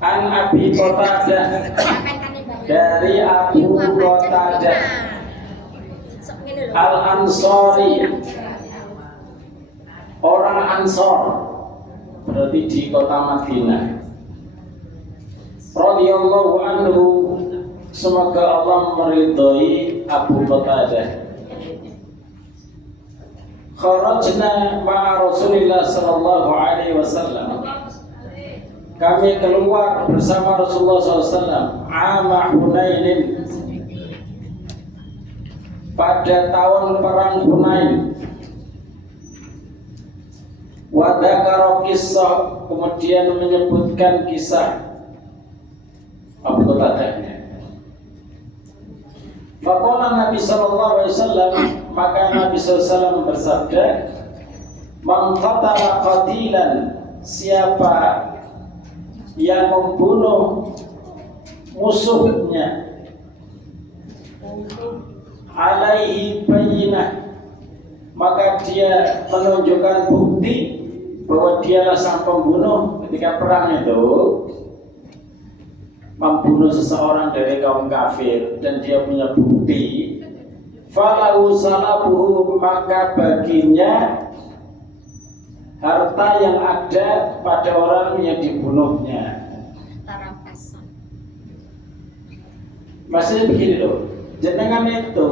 An Abi Qatadah, dari Abu Qatadah Al-Ansari, orang Ansor, berarti di kota Madinah. Radhiyallahu anhu, semoga Allah meridhai Abu Qatadah. Kharajna ma'a Rasulillah sallallahu alaihi wasallam, kami keluar bersama Rasulullah SAW Ama Hunainin, pada tahun perang Hunain. Wa dzakara kisah, kemudian menyebutkan kisah Abu Qatadah. Faqala Nabi sallallahu alaihi wasallam, maka Nabi sallallahu alaihi wasallam bersabda, "Man qatala qatilan," siapa yang membunuh musuhnya, alaihi bayyinah, maka dia menunjukkan bukti bahwa dialah sang pembunuh. Ketika perang itu membunuh seseorang dari kaum kafir dan dia punya bukti, falahu salabuhu, maka baginya harta yang ada pada orang yang dibunuhnya. Maksudnya begini loh, jenengan itu,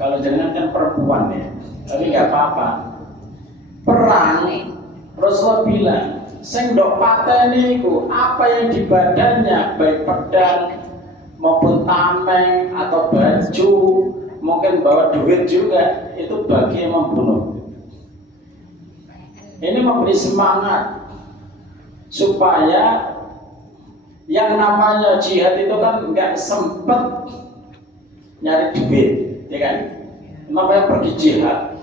kalau jenengan kan perempuan ya, tapi nggak apa-apa. Perang, Rasulullah bilang, sing ndok pateni iku apa yang di badannya, baik pedang maupun tameng atau baju, mungkin bawa duit juga, itu bagi yang membunuh. Ini memberi semangat supaya yang namanya jihad itu kan nggak sempet nyari duit, ya kan? Namanya pergi jihad,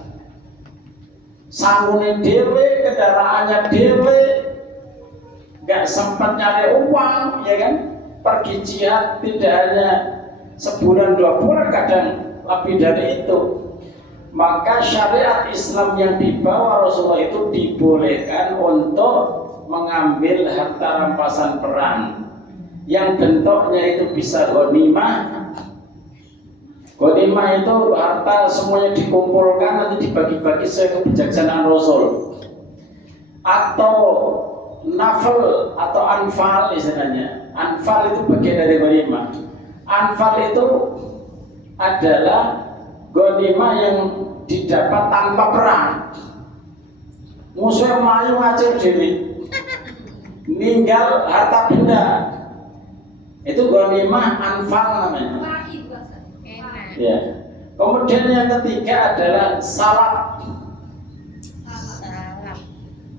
sanggune dewe, kendaraannya dewe, nggak sempat nyari uang, ya kan? Pergi jihad tidak hanya sebulan 2 bulan, kadang lebih dari itu. Maka syariat Islam yang dibawa Rasulullah itu dibolehkan untuk mengambil harta rampasan perang yang bentuknya itu bisa ghanimah. Ghanimah itu harta semuanya dikumpulkan nanti dibagi-bagi sesuai kebijaksanaan Rasul. Atau nafal atau anfal istilahnya. Anfal itu bagian dari ghanimah. Anfal itu adalah ghanimah yang didapat tanpa perang. Musuhnya melayu ngacir diri, ninggal harta benda, itu ghanimah anfal namanya. Ya. Kemudian yang ketiga adalah salab.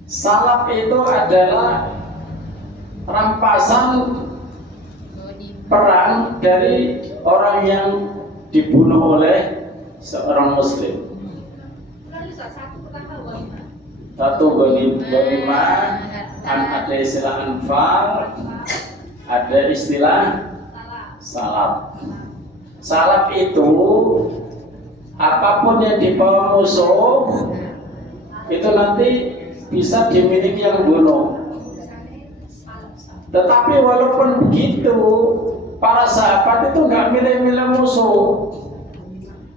Salab itu adalah rampasan perang dari orang yang dibunuh oleh seorang muslim. Satu ghanimah, ada istilah anfal, ada istilah salab. Salab itu apapun yang dibawa musuh itu nanti bisa dimiliki yang bunuh. Tetapi walaupun begitu, para sahabat itu nggak milih-milih musuh.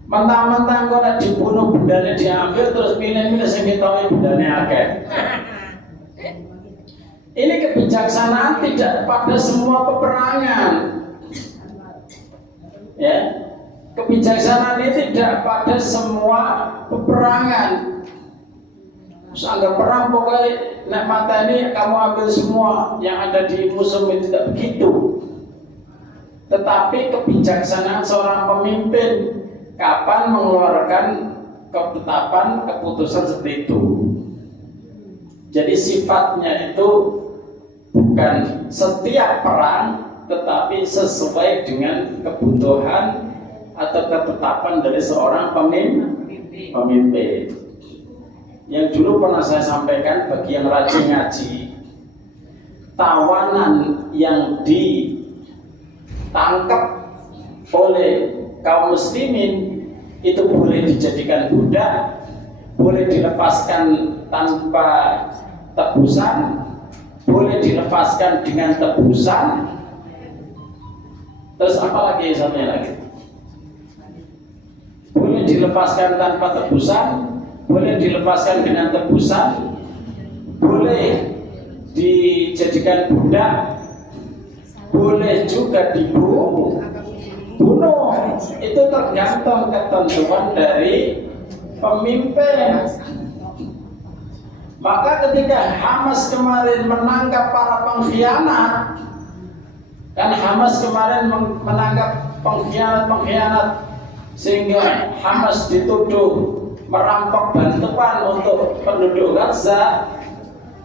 Mentang-mentang kau nak dibunuh, bendanya diambil, terus milih-milih sing ketahui bendanya akeh. Ini kebijaksanaan tidak pada semua peperangan. Ya, kebijaksanaan ini tidak pada semua peperangan. Terus anggap perang pokoknya nak mata ini kamu ambil semua yang ada di musuh, itu tidak begitu. Tetapi kebijaksanaan seorang pemimpin kapan mengeluarkan ketetapan keputusan seperti itu. Jadi sifatnya itu bukan setiap perang, tetapi sesuai dengan kebutuhan atau ketetapan dari seorang pemimpin. Yang dulu pernah saya sampaikan bagi yang rajin ngaji, tawanan yang ditangkap oleh kaum muslimin itu boleh dijadikan budak, boleh dilepaskan tanpa tebusan, boleh dilepaskan dengan tebusan. Terus apa lagi satunya lagi? Boleh dilepaskan tanpa tebusan, boleh dilepaskan dengan tebusan, boleh dijadikan budak, boleh juga dibunuh. Itu tergantung ketentuan dari pemimpin. Maka ketika Hamas kemarin menangkap para pengkhianat, kan Hamas kemarin menangkap pengkhianat sehingga Hamas dituduh merampok bantuan untuk penduduk Gaza,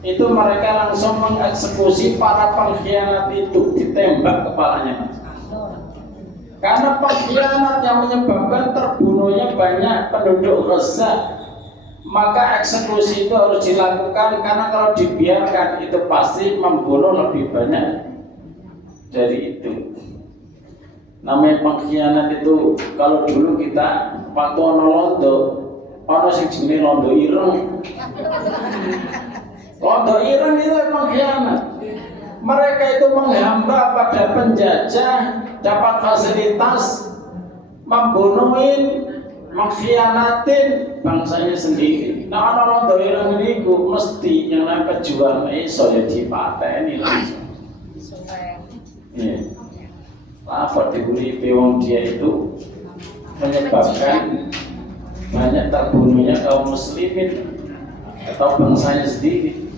itu mereka langsung mengeksekusi para pengkhianat itu, ditembak kepalanya. Karena pengkhianat yang menyebabkan terbunuhnya banyak penduduk Gaza, maka eksekusi itu harus dilakukan, karena kalau dibiarkan itu pasti membunuh lebih banyak dari itu. Namanya pengkhianat itu, kalau dulu kita waktu londo, sing jenenge londo ireng. Londo ireng itu pengkhianat. Mereka itu menghamba pada penjajah, dapat fasilitas, membunuhin, mengkhianatin bangsanya sendiri. Nah, ana londo ireng niku mesti yang nang pejuang iso ya dipateni langsung. Iya. Apa dibuli wong dia itu menyebabkan banyak terbunuhnya kaum muslimin atau bangsanya sendiri.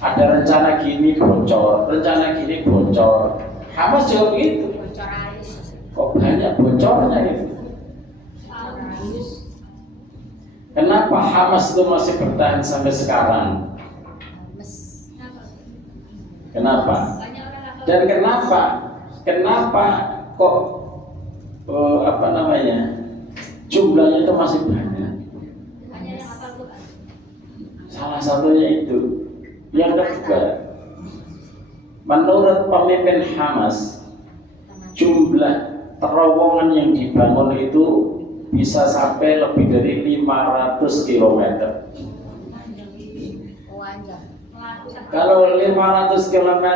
Ada rencana gini bocor, rencana gini bocor. Hamas juga gitu. Kok banyak bocornya itu? Kenapa Hamas itu masih bertahan sampai sekarang? Kenapa? Dan kenapa kok jumlahnya itu masih banyak? Salah satunya itu. Yang kedua, menurut pemimpin Hamas, jumlah terowongan yang dibangun itu bisa sampai lebih dari 500 km. Kalau 500 km,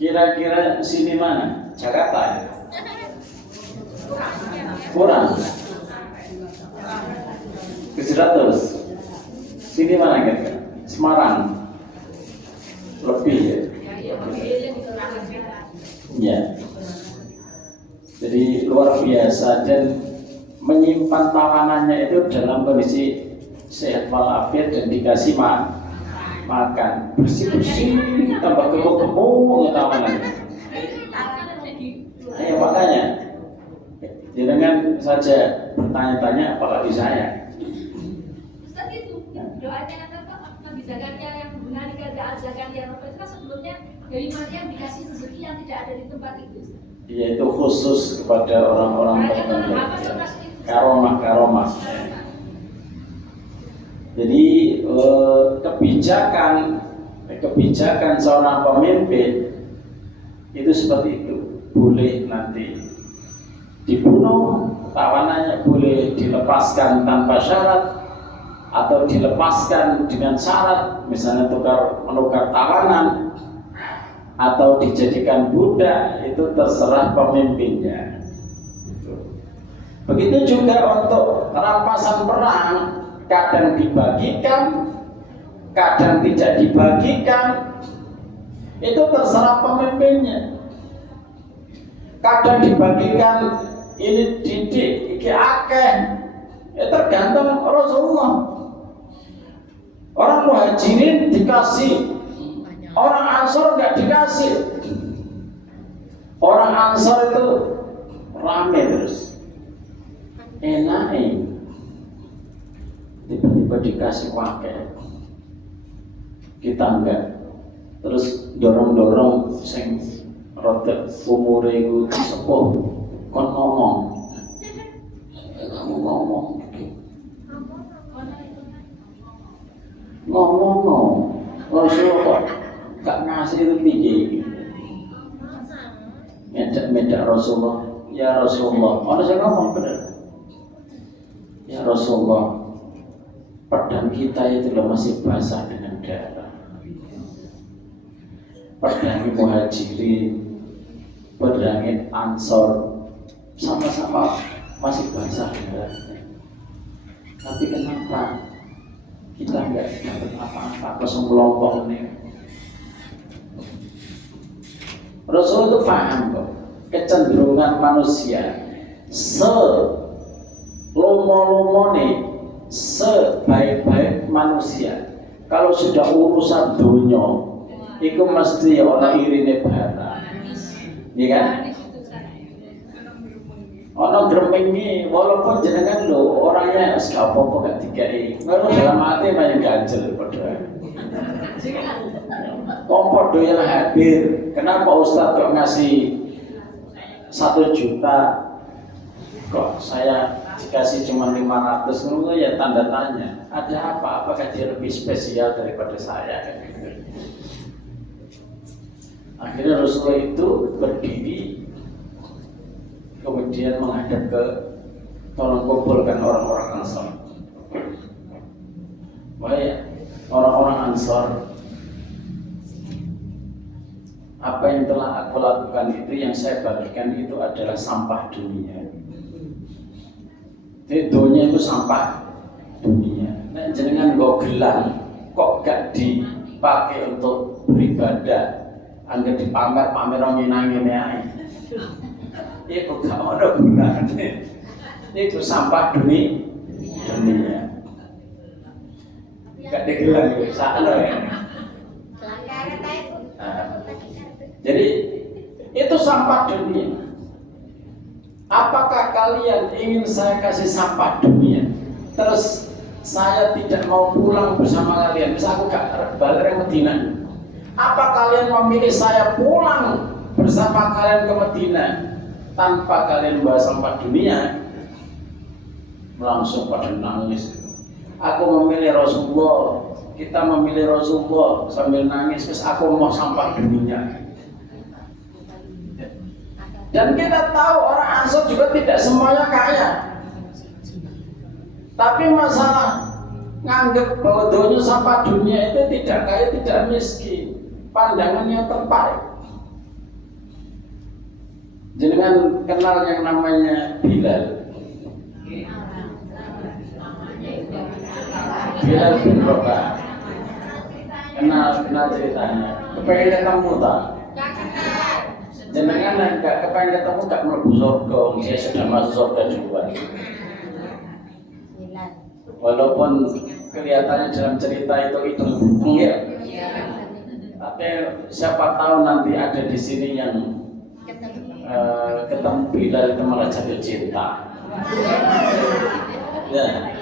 kira-kira sini mana? Jakarta? Kurang. 700. Sini mana kira-kira? Semarang. Lebih ya. Ya. Jadi luar biasa, dan menyimpan tawanannya itu dalam kondisi sehat walafiat dan dikasih makan bersih-bersih, tambah gemuk-gemuk tawanannya. Ayo makanya jangan saja bertanya-tanya, apalagi saya. Ustaz itu doanya Nabi Zakaria yang mengenai keadaan Zakaria itu kan sebelumnya dari Maryam dikasih rezeki yang tidak ada di tempat itu. Iya, itu khusus kepada orang-orang tertentu. Karomah. Jadi kebijakan seorang pemimpin itu seperti itu. Boleh nanti dibunuh tawanannya, boleh dilepaskan tanpa syarat, atau dilepaskan dengan syarat, misalnya menukar tawanan, atau dijadikan budak, itu terserah pemimpinnya. Begitu juga untuk rampasan perang, kadang dibagikan, kadang tidak dibagikan, itu terserah pemimpinnya. Kadang dibagikan, ini didik, ini akeh, tergantung Rasulullah. Orang muhajirin dikasih, orang ansor nggak dikasih. Orang ansor itu rame terus, enak tiba-tiba dikasih pakai, kita enggak. Terus dorong sing rotek umure iku sepuh kon ngomong Rasulullah gak ngasih itu piye iki. Medak Rasulullah, ya Rasulullah, orang saya ngomong benar. Ya Rasulullah, pedang kita itu masih basah dengan darah. pedangi Muhajirin, pedangi Ansor, sama-sama masih basah darahnya. Tapi kenapa kita nggak dapat apa-apa, kosong kelompok ini? Rasul itu paham kok kecenderungan manusia selomo-lomone, sebaik-baik manusia. Kalau sudah urusan dunia, itu mesti ya orang irine barang, iya kan? Orang gremengi, walaupun jenengan lo orangnya gak apa-apa gak dikai, kalau dalam hati main ganjel padahal. Kompor yang hadir, kenapa Ustadz kok ngasih 1 juta, kok saya dikasih cuma 500, itu ya tanda tanya. Ada apa? Apakah dia lebih spesial daripada saya? Akhirnya Rasulullah itu berdiri, kemudian menghadap ke tolong kumpulkan orang-orang Ansor. Baik, orang-orang Ansor, apa yang telah aku lakukan itu, yang saya bagikan itu adalah sampah dunia. Jadi dunia itu sampah dunia. Nah, jenengan kok gelang, kok gak dipakai untuk beribadah, angger dipamer-pamer orang ngene ae. Itu gak ada gunanya. Itu sampah dunia. Gak digelang itu salah ya. Jadi itu sampah dunia. Apakah kalian ingin saya kasih sampah dunia, terus saya tidak mau pulang bersama kalian? Bisa aku gak balik ke Medina? Apa kalian memilih saya pulang bersama kalian ke Medina tanpa kalian bahas sampah dunia? Langsung pada nangis. Aku memilih Rasulullah, kita memilih Rasulullah sambil nangis. Terus aku mau sampah dunia. Dan kita tahu orang Ansor juga tidak semuanya kaya. Tapi masalah nganggep bahwa dunia sampah dunia itu tidak kaya, tidak miskin. Pandangannya terbaik. Jangan kenal yang namanya Bilal. Bilal bin Rabah. Kenal ceritanya. Kepengen ketemu tak? Jenengan enggak kepengen ketemu, enggak mlebu surga, dia sudah masuk surga duluan. Walaupun kelihatannya dalam cerita itu hitung ya. Tapi siapa tahu nanti ada di sini yang ketemu Bilal itu malah jatuh cinta. Ya,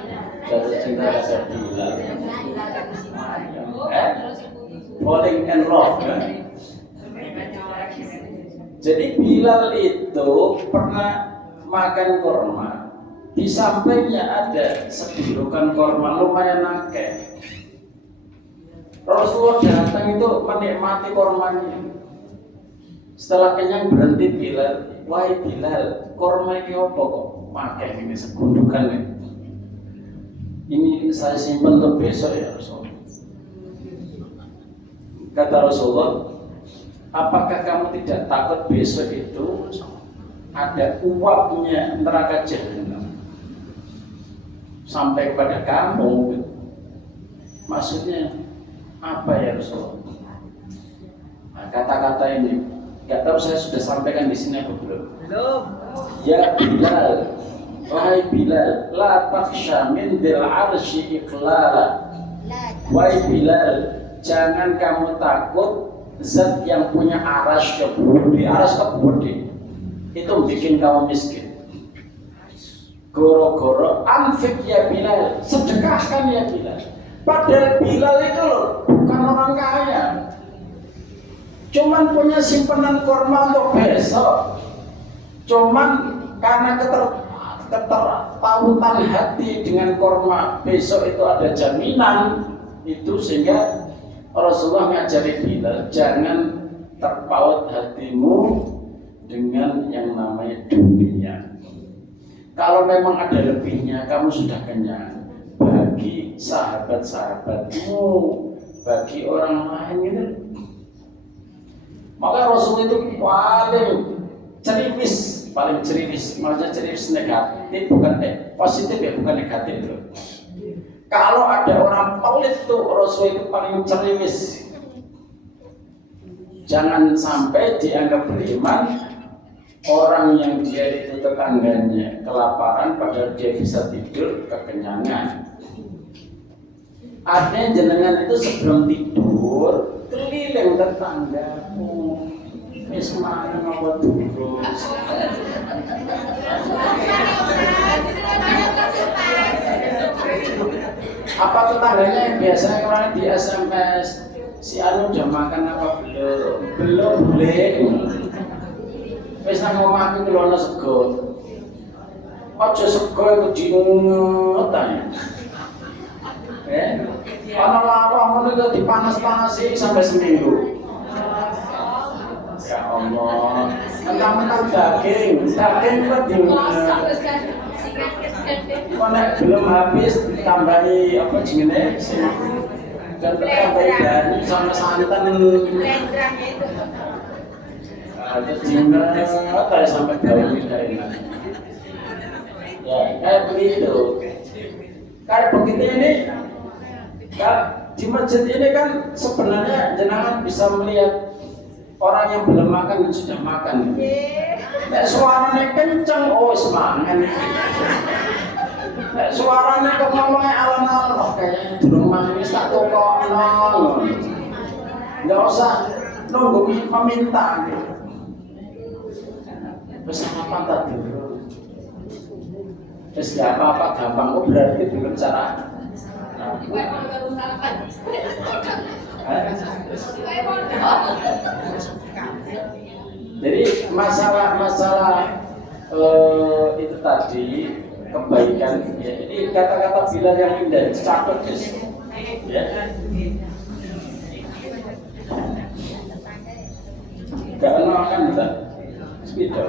jatuh cinta rasa Bilal. Falling in love kan? Jadi Bilal itu pernah makan korma. Di sampingnya ada sedirukan korma lumayan akeh. Rasulullah datang itu menikmati kormanya. Setelah kenyang berhenti Bilal, wahai Bilal, korma ini apa kok? Pakai ini segundukan nih. Ini saya simpan untuk besok ya Rasulullah. Kata Rasulullah, apakah kamu tidak takut besok itu ada uapnya neraka jahanam sampai kepada kamu? Maksudnya apa ya Rasulullah? Nah, kata-kata ini nggak tahu saya sudah sampaikan di sini atau belum? Belum. Ya Bilal, wahai Bilal, la takhsha min dil arsy iqlala. Wahai Bilal, jangan kamu takut zat yang punya aras kebudi, aras kebudi itu bikin kamu miskin. Goro-goro anfik ya Bilal, sedekahkan ya Bilal. Padahal Bilal itu loh bukan orang kaya, cuman punya simpanan korma untuk besok. Cuman karena ketertautan hati dengan korma besok itu ada jaminan itu, sehingga Rasulullah ngajari Bilal, jangan terpaut hatimu dengan yang namanya dunia. Kalau memang ada lebihnya, kamu sudah kenyang. Bagi sahabat-sahabatmu, bagi orang lain itu Maka Rasul itu paling ceriwis, maksudnya ceriwis negatif, bukan positif ya, bukan negatif loh. Kalau ada orang pelit tuh Rasul itu paling ceriwis. Jangan sampai dianggap beriman orang yang dia itu tetangganya kelaparan padahal dia bisa tidur kekenyangan. Artinya jenengan itu sebelum tidur keliling tetanggamu. Wis mangan apa dulu. Apa tetangganya yang biasanya orang di SMS si Anu udah makan apa belum? Belum boleh. Wis nang omahku kuwi ana sego. Aja sego iku diungut ae. Ana lawang ngono iku dipanas-panasi sampai seminggu. Ya Allah, mentang-mentang daging kok diungut. Nek belum habis ditambahi apa jenenge sing dan tambahi dani sama santan. Ada jingga apa ya sampai bau kayak enak. Ya kayak begitu. Kayak begitu ini. Di masjid ini kan sebenarnya jenengan bisa melihat orang yang belum makan dan sudah makan. Nek suaranya kenceng, oh semangat. Nek suaranya kok ngomongnya alon-alon, kayaknya durung mangan wis tak tokokno. Enggak usah nunggu meminta gitu. Terus apa tadi? Terus ya apa-apa gampang kok berarti belum cara. Jadi masalah itu tadi kebaikan ya. Ini kata-kata Bilal yang indah, catat guys. Ya. Gak kenal kan kita? Spidol.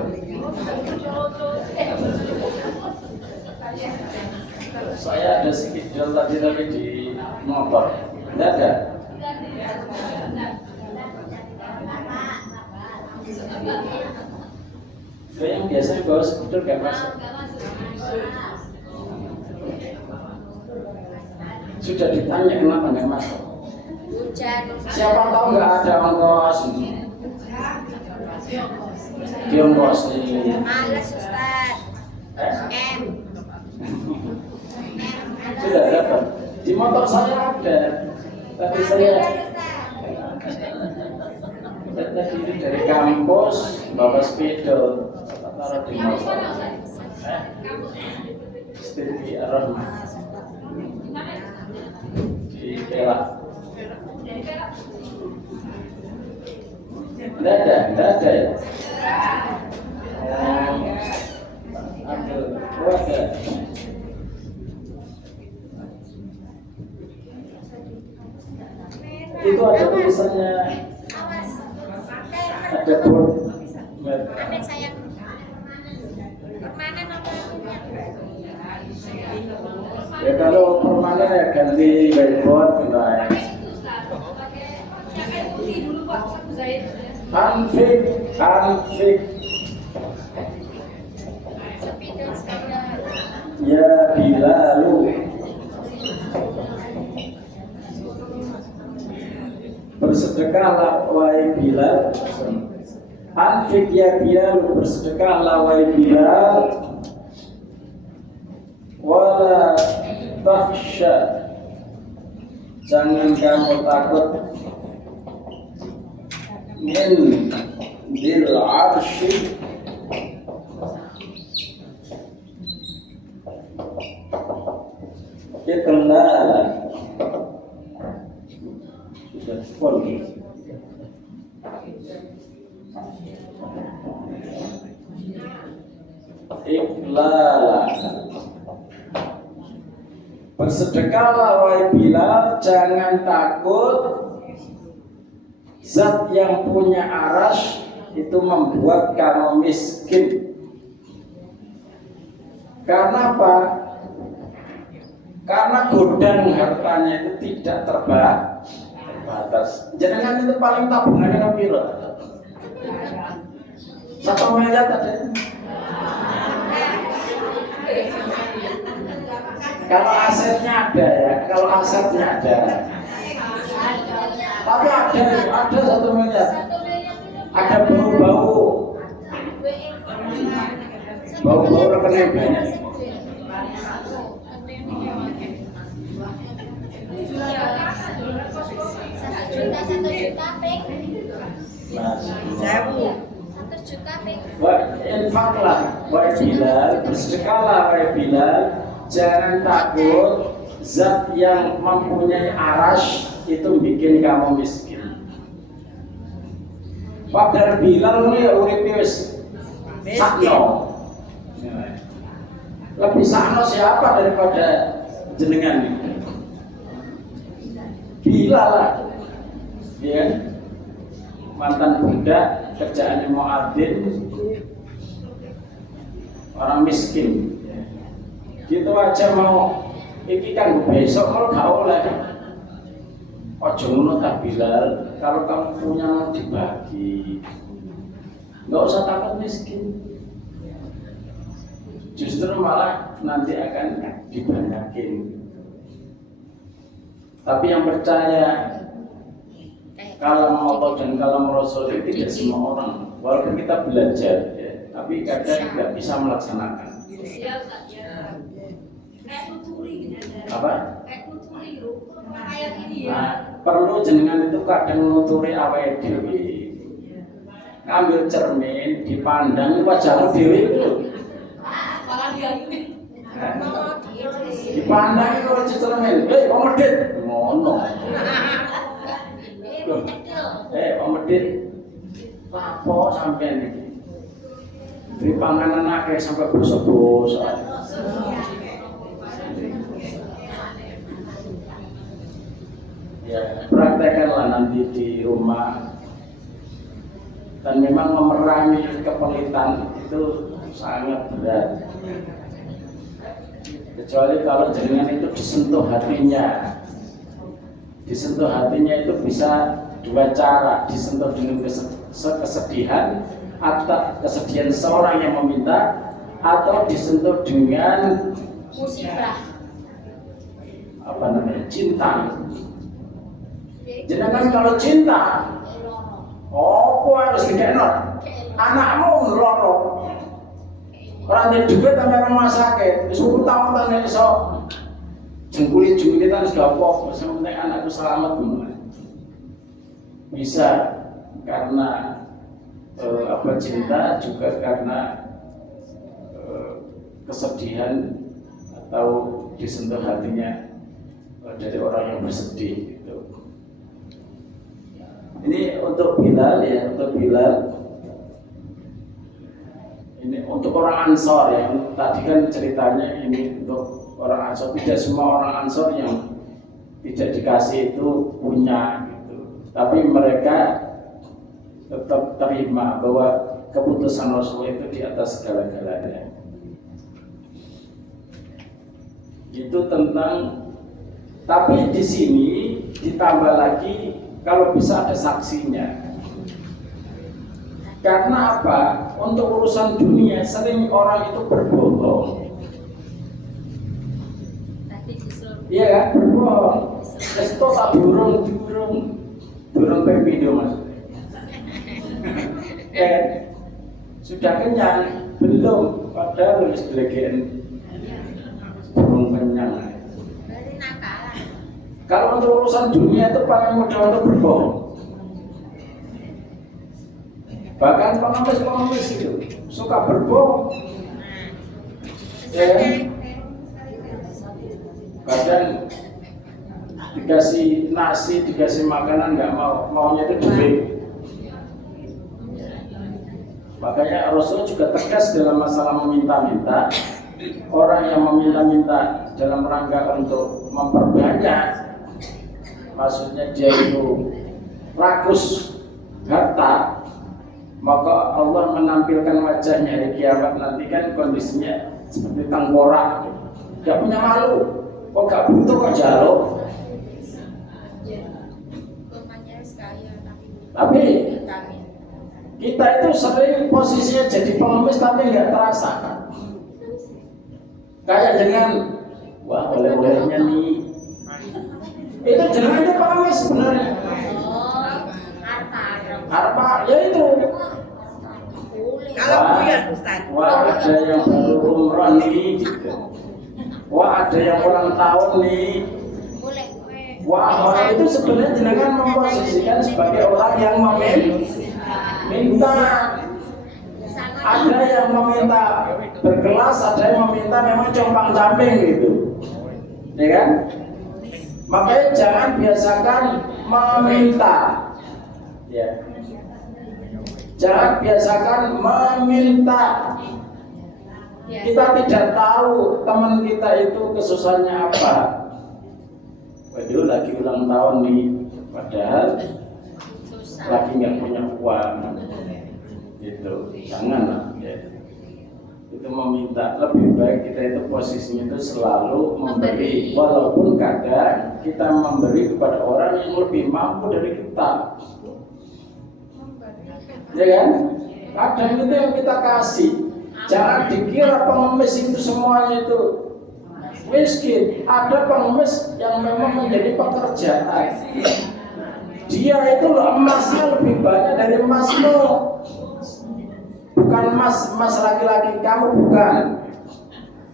Saya ada spidol tadi di motor. Tidak ada. Yang biasanya bawa spidol gak masuk. Sudah ditanya kenapa nggak masuk? Siapa tahu nggak ada ongkos? Di ongkos ini. Males Ustaz. Sudah dapat. Di motor saya ada. Tapi saya tadi dari kampus bawa spidol taruh di motor. Seperti Ar-Rahman di Perak. Tidak ada ya. Ada. Itu ada tulisannya. Ada pun. Amin sayang. Permanen apa? Ya kalau permanen ya ganti whiteboard mulai. Anfik. Ya Bilalu. Bersedekahlah wahai Bilal. Anfik ya Bilal, bersedekahlah wahai Bilal. Wala takhsha, jangan kamu takut. Min dil arsy, iqlala. Sudah full. Iqlala. Bersedekahlah wahai Bilal, jangan takut. Zat yang punya arash itu membuat kamu miskin. Karena apa? Karena gudang hartanya itu tidak terbatas. Jangan itu paling tabungannya piro? 1 miliar ada. Kalau asetnya ada ya, kalau asetnya ada. Tapi ada 1 miliar. Ada bau-bau rekening banyak. Infaklah, wahai Bilal, bersedekahlah wahai Bilal, jangan takut zat yang mempunyai arash itu bikin kamu miskin. Padahal Bilal ini ya uripe wis sakno. Lebih sakno siapa daripada jenengan ini? Bilal lah, ya, mantan budak, kerjaannya muadzin, orang miskin. Gitu aja mau iki kan besok kalau gak oleh. Ojo ngono tak Bilal, kalau kamu punya mau dibagi. Enggak usah takut miskin. Justru malah nanti akan dibanyakin. Tapi yang percaya kalam Allah dan kalam Rasul itu tidak semua orang. Walaupun kita belajar, ya, tapi kadang tidak bisa melaksanakan. Apa? Nah, perlu jenengan itu kadang nuturi awake dhewe. Ngambil cermin, dipandang wajahmu dhewe itu. Dipandang itu cermin, wong medhit ngono. Wong medhit. Lapo sampean iki? Di panganan akeh sampai bosok-bosok. Ya, praktekkanlah nanti di rumah. Dan memang memerangi kepelitan itu sangat berat. Kecuali kalau jenengan itu disentuh hatinya. Disentuh hatinya itu bisa 2 cara, disentuh dengan kesedihan atau kesedihan seorang yang meminta, atau disentuh dengan musibah, cinta. Jenengan kalau cinta, harus dikeno? Anakmu loro, orang di duit sampai rumah sakit, 10 tahun tanya iso jengkulit-jengkulitan sudah apa, sementing anakku selamat gimana? Bisa karena cinta, juga karena kesedihan atau disentuh hatinya dari orang yang bersedih. Gitu. Ini untuk Bilal ya, untuk Bilal. Ini untuk orang Ansor ya. Tadi kan ceritanya ini untuk orang Ansor. Tidak semua orang Ansor yang tidak dikasih itu punya gitu. Tapi mereka tetap terima bahwa keputusan Rasulullah itu di atas segala-galanya. Itu tentang, tapi di sini ditambah lagi kalau bisa ada saksinya. Karena apa? Untuk urusan dunia sering orang itu berbohong. Iya kan? Berbohong. Itu tak durung pemido maksudnya. Ya kan? Sudah kenyang? Belum. Padahal harus belajar belum kenyang. Kalau untuk urusan dunia itu paling mudah untuk berbohong. Bahkan pengemis itu suka berbohong. Ya. Kadang dikasih nasi, dikasih makanan nggak mau, maunya itu duit. Makanya Rasul juga tegas dalam masalah meminta-minta. Orang yang meminta-minta dalam rangka untuk memperbanyak, maksudnya dia itu rakus harta, maka Allah menampilkan wajahnya hari kiamat nanti kan kondisinya seperti tengkorak, gak punya malu, kok gak butuh kok jaluk. Tapi Kita itu sering posisinya jadi pengemis tapi nggak terasa. Kayak dengan wah oleh-olehnya nih. Itu jenenge pengemis sebenarnya. Harpa ya itu. Kalau bulan Ustaz. Wah ada yang baru umroh nih. Gitu. Wah ada yang ulang tahun nih. Wah orang itu sebenarnya jenengan memposisikan sebagai orang yang meminta. Ada yang meminta berkelas, ada yang meminta memang compang-camping gitu, ya kan? Makanya jangan biasakan meminta, ya. Jangan biasakan meminta. Kita tidak tahu teman kita itu kesusahannya apa. Waduh lagi ulang tahun nih, padahal lagi nggak punya uang. Gitu, jangan ya. Itu meminta, lebih baik kita itu posisinya itu selalu memberi, walaupun kadang kita memberi kepada orang yang lebih mampu dari kita, ya kan? Kadang itu yang kita kasih. Jangan dikira pengemis itu semuanya itu miskin. Ada pengemis yang memang menjadi pekerjaan. Dia itu emasnya lebih banyak dari emasmu. Bukan emas laki-laki kamu, bukan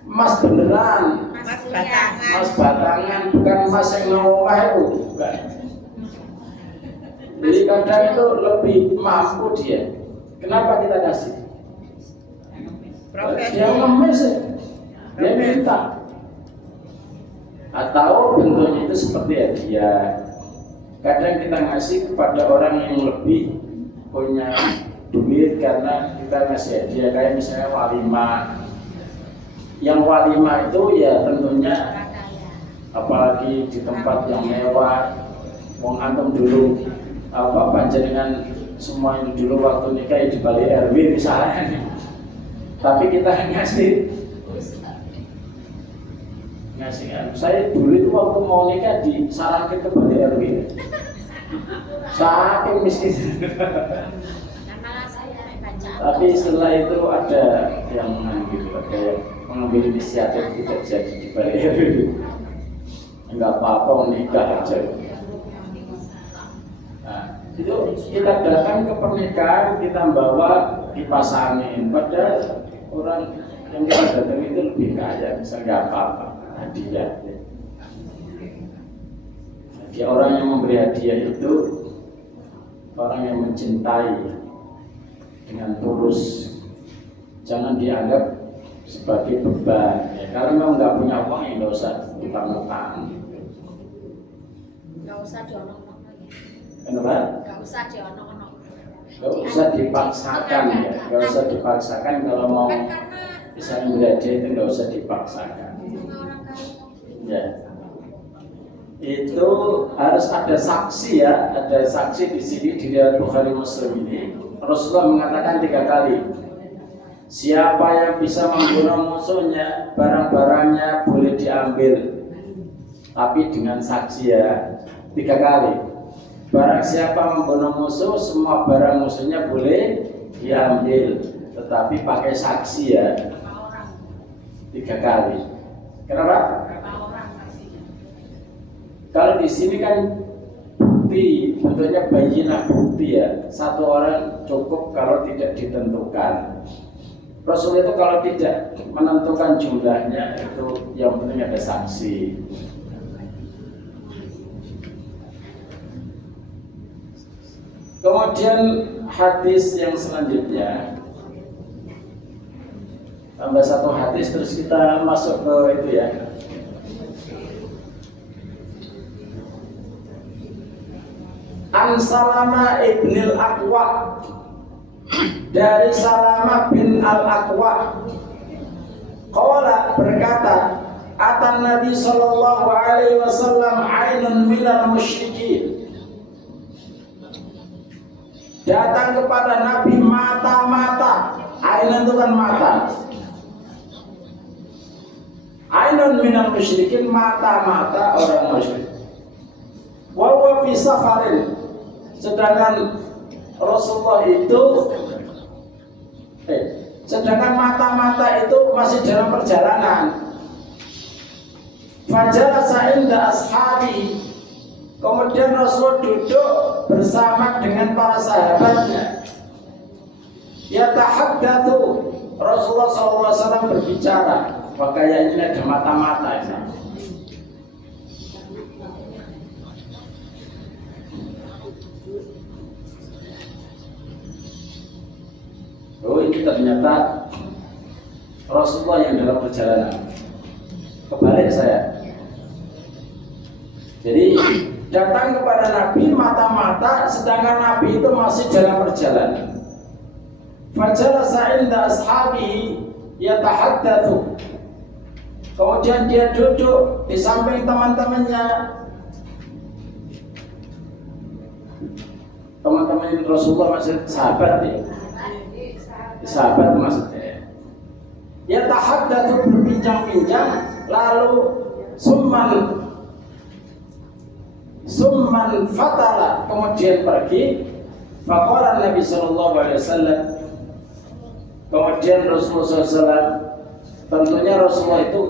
emas beneran, emas batangan, bukan emas yang ngomong itu, bukan. Jadi kadang itu lebih mampu dia. Kenapa kita kasih? Dia ngemis, dia minta. Atau bentuknya itu seperti hadiah. Kadang kita ngasih kepada orang yang lebih punya duit karena kita ngasih hadiah, kayak misalnya walimah. Yang walimah itu ya tentunya apalagi di tempat yang mewah. Wong antum dulu panjenengan semua ini dulu waktu nikah di Bali RW misalnya. Tapi kita ngasih saya dulu itu waktu mau nikah disarankan ke Bali RW. Saking miskin. Tapi setelah itu ada yang mengambil inisiatif tidak jadi di Bali RW. Enggak apa-apa nikah aja. Nah, itu kita datang ke pernikahan, kita bawa dipasangin. Padahal orang yang kita datang itu lebih kaya, bisa nggak apa-apa hadiah. Jadi orang yang memberi hadiah itu orang yang mencintai dengan tulus, jangan dianggap sebagai beban. Ya, kalau memang nggak punya uang ya nggak usah utang-utang. Nggak usah dionong-onong. Kenapa? Nggak usah dionong-onong. Nggak usah dipaksakan ya, nggak usah dipaksakan kalau mau misalnya belajar itu nggak usah dipaksakan. Ya, itu harus ada saksi ya, ada saksi di sini di dalam Bukhari Muslim ini. Rasulullah mengatakan 3 kali, siapa yang bisa membunuh musuhnya, barang-barangnya boleh diambil, tapi dengan saksi ya. 3 kali. Barang siapa membunuh musuh, semua barang musuhnya boleh diambil, tetapi pakai saksi ya. 3 kali. Kenapa? Kalau di sini kan bukti, bentuknya bayinah bukti ya. Satu orang cukup kalau tidak ditentukan. Rasul itu kalau tidak menentukan jumlahnya, itu yang penting ada saksi. Kemudian hadis yang selanjutnya, tambah 1 hadis terus kita masuk ke itu ya. An Salama ibnil Aqwa, dari Salama bin al-Aqwa, qala berkata, atan Nabi sallallahu alaihi wasallam ainun minal musyrikin, datang kepada Nabi mata-mata. Ainun itu kan mata. Ainun minal musyrikin, mata-mata orang musyrik. Wa huwa fi safarin, sedangkan Rasulullah itu sedangkan mata-mata itu masih dalam perjalanan. Fajalasa inda ashabi, kemudian Rasulullah duduk bersama dengan para sahabatnya. Yatahaddatsu, Rasulullah SAW berbicara. Makanya ini ada mata-mata ini. Oh, ini ternyata Rasulullah yang dalam perjalanan. Kebalik saya. Jadi datang kepada Nabi mata-mata, sedangkan Nabi itu masih dalam perjalanan. Fajalasa inda ashabihi yatahaddatsu. Kemudian dia duduk di samping teman-temannya. Teman-teman Rasulullah masih sahabat ya. Sahabat maksudnya. Yatahaddatsu, berbincang-bincang, lalu summan fatala, kemudian pergi. Faqala Nabi sallallahu alaihi wasallam, kemudian Rasulullah SAW, tentunya Rasulullah itu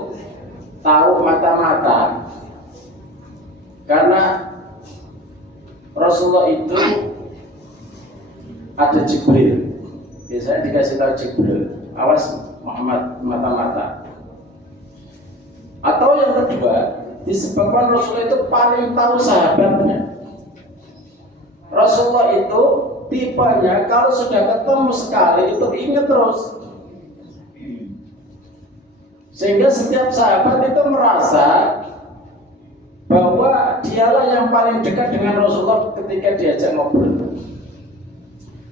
tahu mata-mata karena Rasulullah itu ada Jibril. Biasanya dikasih tahu Jibril, awas Muhammad mata-mata. Atau yang kedua, disebabkan Rasulullah itu paling tahu sahabatnya. Rasulullah itu tipenya kalau sudah ketemu sekali itu ingat terus. Sehingga setiap sahabat itu merasa bahwa dialah yang paling dekat dengan Rasulullah ketika diajak ngobrol.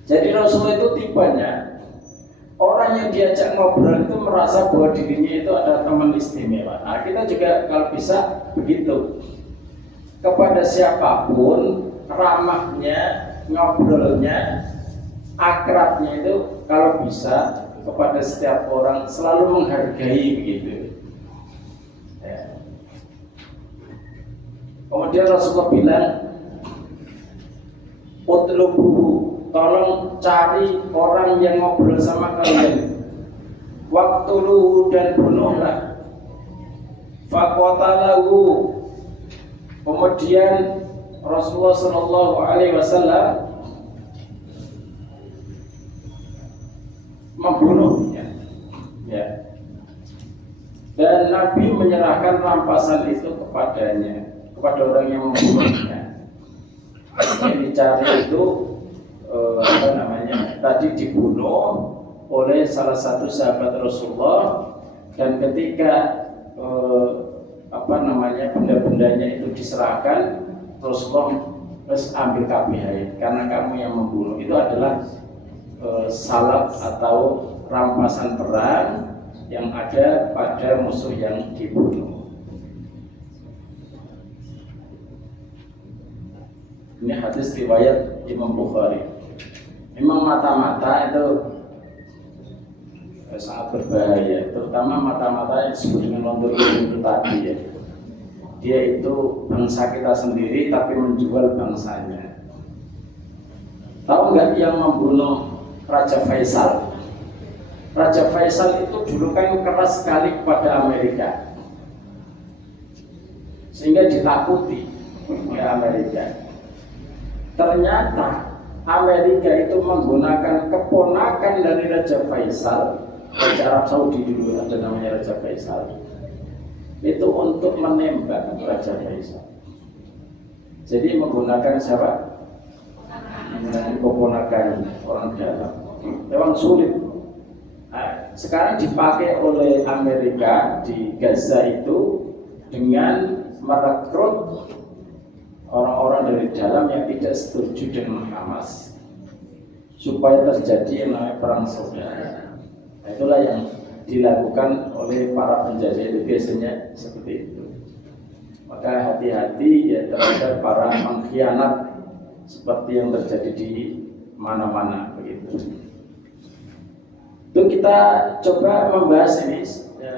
Jadi Rasulullah itu tipenya orang yang diajak ngobrol itu merasa bahwa dirinya itu ada teman istimewa. Nah, kita juga kalau bisa begitu. Kepada siapapun ramahnya, ngobrolnya, akrabnya itu kalau bisa kepada setiap orang selalu menghargai begitu. Ya. Kemudian Rasulullah bilang, "Utlubu, tolong cari orang yang ngobrol sama kalian. Waqtuluhu, dan bunuhlah. Faqatalahu." Kemudian Rasulullah Shallallahu Alaihi Wasallam membunuhnya, ya. Dan Nabi menyerahkan rampasan itu kepadanya, kepada orang yang membunuhnya. Yang dicari itu tadi dibunuh oleh salah satu sahabat Rasulullah, dan ketika benda-bendanya itu diserahkan, Rasulullah terus ambil kabeh karena kamu yang membunuh. Itu adalah salab atau rampasan perang yang ada pada musuh yang dibunuh. Ini hadis riwayat Imam Bukhari. Memang mata-mata itu sangat berbahaya, terutama mata-mata yang disebut dengan lontor itu tadi ya. Dia itu bangsa kita sendiri tapi menjual bangsanya. Tahu nggak yang membunuh Raja Faisal? Raja Faisal itu dulu kan keras sekali kepada Amerika, sehingga ditakuti oleh Amerika. Ternyata Amerika itu menggunakan keponakan dari Raja Faisal, Raja Arab Saudi dulu ada namanya Raja Faisal, itu untuk menembak Raja Faisal. Jadi menggunakan siapa? Menggunakan keponakan orang dalam. Memang sulit. Nah, sekarang dipakai oleh Amerika di Gaza itu dengan merekrut orang-orang dari dalam yang tidak setuju dengan Hamas supaya terjadi yang namanya perang saudara. Nah, itulah yang dilakukan oleh para penjajah itu biasanya seperti itu. Maka hati-hati ya terhadap para pengkhianat seperti yang terjadi di mana-mana begitu. Itu kita coba membahas ini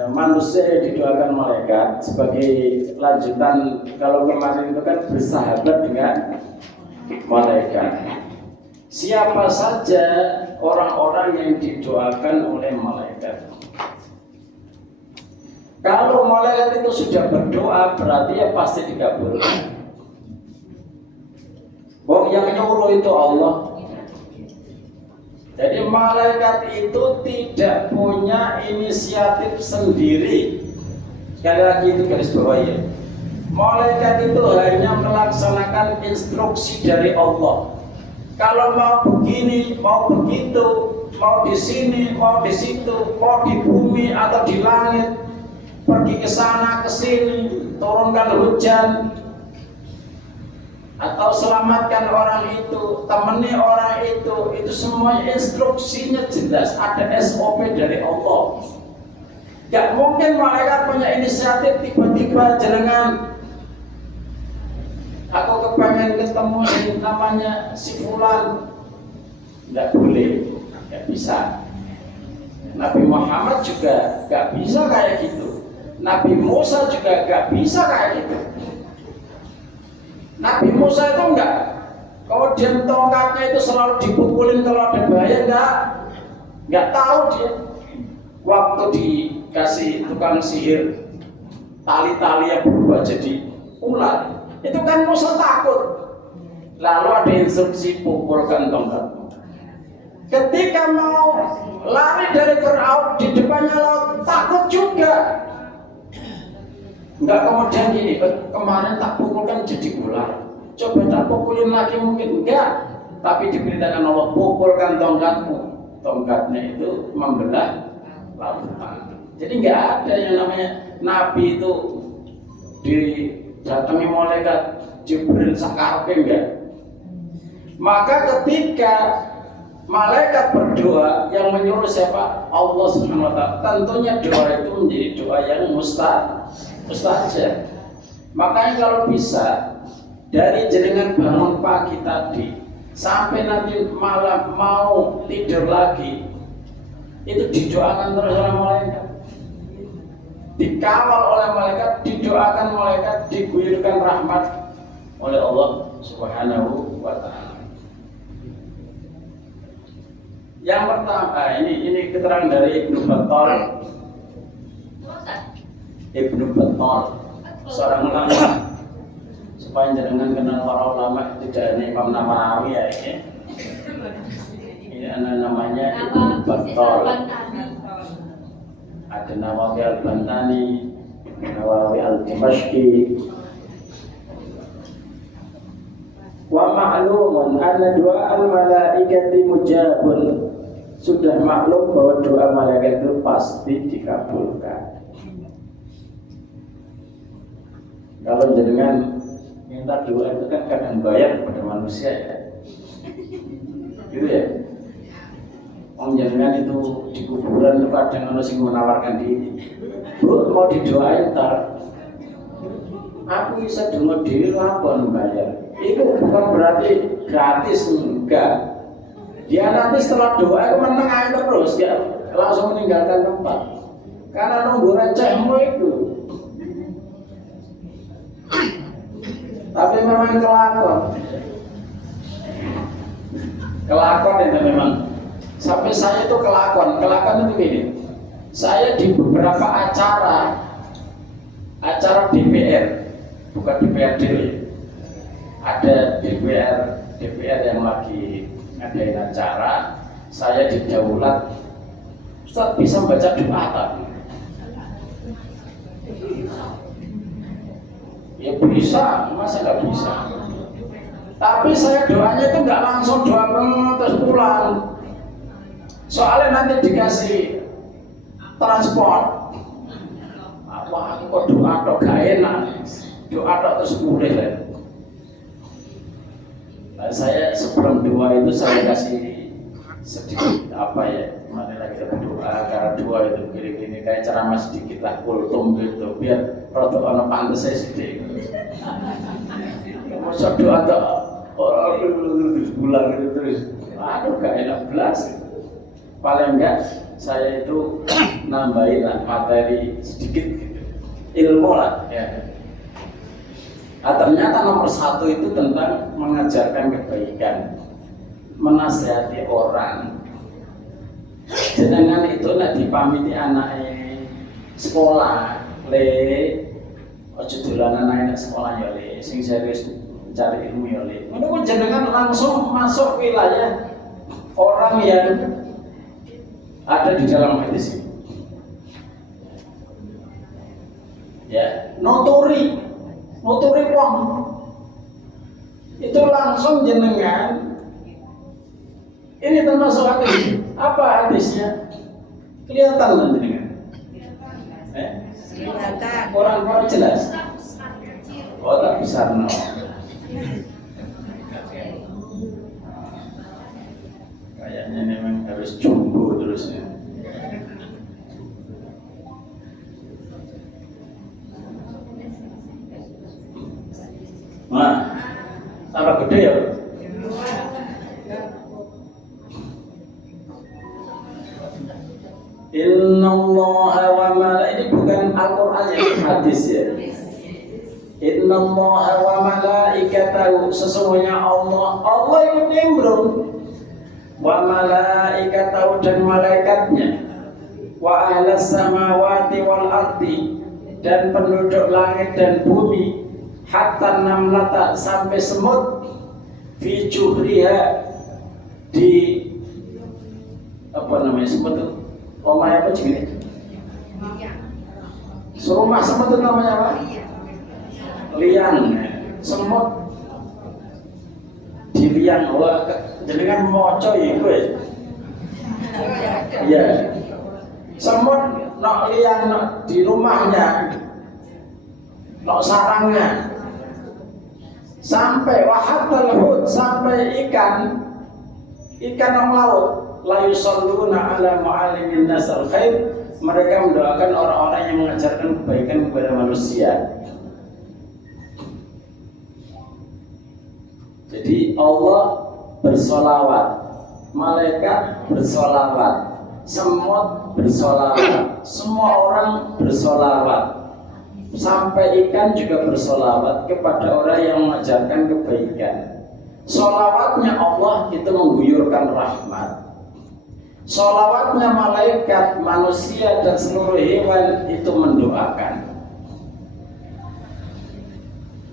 manusia yang didoakan malaikat sebagai lanjutan. Kalau kemarin itu kan bersahabat dengan malaikat. siapa saja orang-orang yang didoakan oleh malaikat. Kalau malaikat itu sudah berdoa, berarti ya pasti dikabulkan. Yang nyuruh itu Allah. Jadi malaikat itu tidak punya inisiatif sendiri. Sekali lagi itu garis bawahi. Malaikat itu hanya melaksanakan instruksi dari Allah. Kalau mau begini, mau begitu, mau di sini, mau di situ, mau di bumi atau di langit, pergi ke sana ke sini, turunkan hujan, atau selamatkan orang itu, temani orang itu semua instruksinya jelas, ada SOP dari Allah. Gak mungkin malaikat punya inisiatif tiba-tiba jenengan, aku kepengen ketemu namanya si Fulan, gak boleh, gak bisa. Nabi Muhammad juga gak bisa kayak gitu, Nabi Musa juga gak bisa kayak gitu. Nabi Musa itu enggak, kemudian tongkatnya itu selalu dipukulin kalau ada bahaya, enggak tahu dia. Waktu dikasih tukang sihir, tali-tali yang berubah jadi ular, itu kan Musa takut. Lalu ada instruksi pukulkan tongkatmu. Ketika mau lari dari Firaun, di depannya laut, takut juga. Enggak kemudian gini, kemarin tak pukulkan jadi ular, coba tak pukulin lagi mungkin enggak. Tapi diperintahkan Allah, pukulkan tongkatmu. Tongkatnya itu membelah lautan. Jadi enggak ada yang namanya Nabi itu didatangi malaikat Jibril sakarpe, enggak. Maka ketika malaikat berdoa, yang menyuruh siapa? Allah Subhanahu wa ta'ala. Tentunya doa itu menjadi doa yang mustajab. Makanya kalau bisa dari jenengan bangun pagi tadi sampai nanti malam mau tidur lagi, itu didoakan terus oleh malaikat, dikawal oleh malaikat, didoakan malaikat, diguyurkan rahmat oleh Allah Subhanahu wa ta'ala. Yang pertama, ini keterangan dari Ibnu Battal. Ibnu Battal, seorang ulama, supaya jangan kenal para ulama, tidak hanya Imam Nawawi ya ini. Ini namanya Ibnu Battal. Ada Nawawi al-Bantani, Nawawi al-Dimashqi. Wa ma'lumun anna doa al-malaikati mujabun. Sudah maklum bahwa doa malaikat itu pasti dikabulkan. Kalau jenengan minta doa itu kan kadang bayar kepada manusia ya, gitu ya. Om jenengan itu di kuburan itu kadang orang yang menawarkan diri, Bu mau didoain tar, aku bisa dengar diri apa bayar. Itu bukan berarti gratis, enggak. Dia nanti setelah doa itu menengah terus, ya langsung meninggalkan tempat karena nunggu recehmu itu. Tapi memang kelakon itu memang. Sampai saya itu kelakon itu gini. Saya di beberapa acara DPR, bukan DPRD, ada DPR yang lagi ngadain acara, saya didaulat, Ustaz bisa baca doa tak? Ya bisa, masa nggak bisa? Tapi saya doanya itu nggak langsung doa terus pulang. Soalnya nanti dikasih transport. Wah, aku kok doa tok gak enak. Doa tok terus boleh lah. Nah, saya sebelum doa itu saya kasih sedikit apa ya, mana lagi berdoa, karena doa itu gini-gini kayak ceramah sedikit lah, kultum gitu, biar rotok ono pantes saya sedikit. Masa doa tak orang terus pulang gitu terus, aduh gak enak belas. Paling enggak saya itu nambahin lah materi sedikit gitu, ilmu lah ya. Nah, ternyata nomor satu itu tentang mengajarkan kebaikan. menasihati orang. Jenengan itu nek dipamiti anake sekolah, le aja dolanan ae nek sekolah ya le, sing serius mencari ilmu ya le. Ngono kok jenengan langsung masuk wilayah orang yang ada di dalam hadis ini. Ya, notori wong itu langsung jenengan ini termasuk hadis. Apa hadisnya? Kelihatan kan jenengan? Kelihatan. Orang-orang jelas. Oh tak besar no. Kayaknya memang harus jumbo terusnya. Nah, tambah gede ya. Innallaha wa malaikatahu, ini bukan Al-Qur'an yang hadis ya. Innallaha wa malaikatahu, sesungguhnya Allah itu nimbrung. Wa malaikatahu, dan malaikatnya. Wa ahlas samawati wal ardi, dan penduduk langit dan bumi. Hatta namlata, sampai semut. Fi juhriha, di apa namanya semut itu? Omah apa jadi? Serumah semut itu namanya apa? Liang. Semut di liang. Wah, jadi kan moco iku ya. Iya. Semut nok liang nok di rumahnya. Nok sarangnya. Sampai wahatal hud, sampai ikan nong laut. La yusalluna ala mu'allimin nas al-khair, mereka mendoakan orang-orang yang mengajarkan kebaikan kepada manusia. Jadi Allah bersolawat, malaikat bersolawat, semut bersolawat, semua orang bersolawat, sampai ikan juga bersolawat kepada orang yang mengajarkan kebaikan. Solawatnya Allah itu mengguyurkan rahmat. Sholawatnya malaikat, manusia dan seluruh hewan itu mendoakan.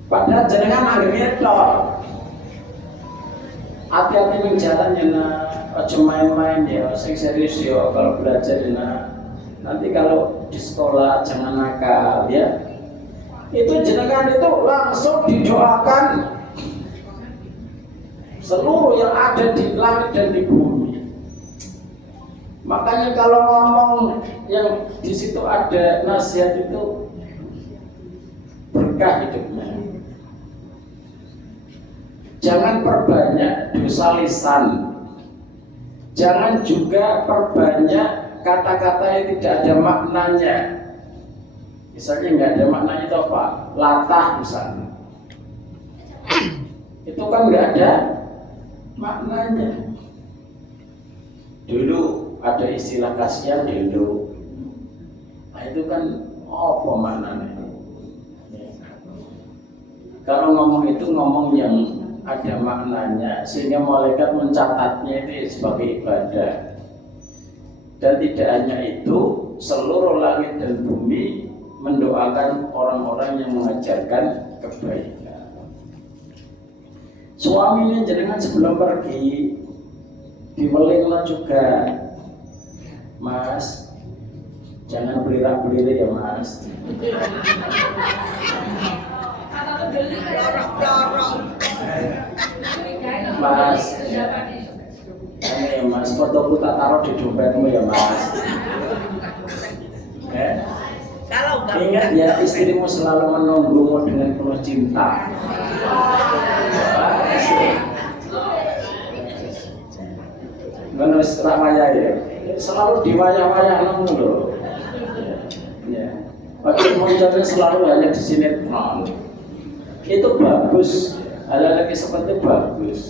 Padahal jenengan anggere tok. Hati-hati ning jalan ya nak, aja main-main ya, sing serius ya kalau belajar ya nak. Nanti kalau di sekolah jangan nakal ya. Itu jenengan itu langsung didoakan seluruh yang ada di langit dan di bumi. Makanya kalau ngomong yang di situ ada nasihat itu berkah hidupnya. Jangan perbanyak dosa lisan. Jangan juga perbanyak kata-kata yang tidak ada maknanya. Misalnya nggak ada maknanya itu apa? Latah misalnya. Itu kan nggak ada maknanya. Dulu ada istilah kasihan dulu. Nah itu kan apa maknanya? Kalau ngomong itu ngomong yang ada maknanya, sehingga malaikat mencatatnya itu sebagai ibadah. Dan tidak hanya itu, seluruh langit dan bumi mendoakan orang-orang yang mengajarkan kebaikan. Suaminya jenengan sebelum pergi dimelinglah juga, Mas, jangan belirak-belirik ya Mas. Mas, ini Mas, fotoku tak taruh di dompetmu ya Mas. Ingat ya, istrimu selalu menunggumu dengan penuh cinta. Menurut ramaya ya, selalu diwayah-wayah nunggu loh. Ya, waktu munculnya selalu hanya di sinetron. Itu bagus, hal-hal seperti itu bagus.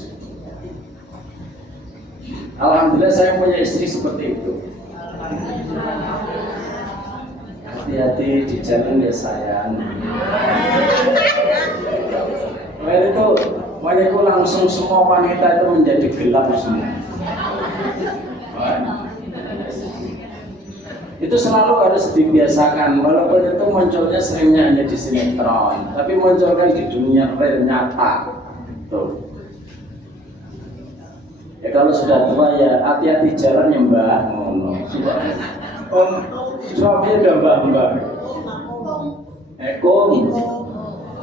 Alhamdulillah saya punya istri seperti itu. Hati-hati di jalan ya sayang. Itu mau Mereka langsung semua wanita itu menjadi gelap semua. Itu selalu harus dibiasakan, walaupun itu munculnya seringnya hanya di sinetron, tapi munculkan di dunia real nyata. Tuh. Ya kalau sudah tua ya hati-hati jalan ya mbak. Om suaminya udah mbak. Kong,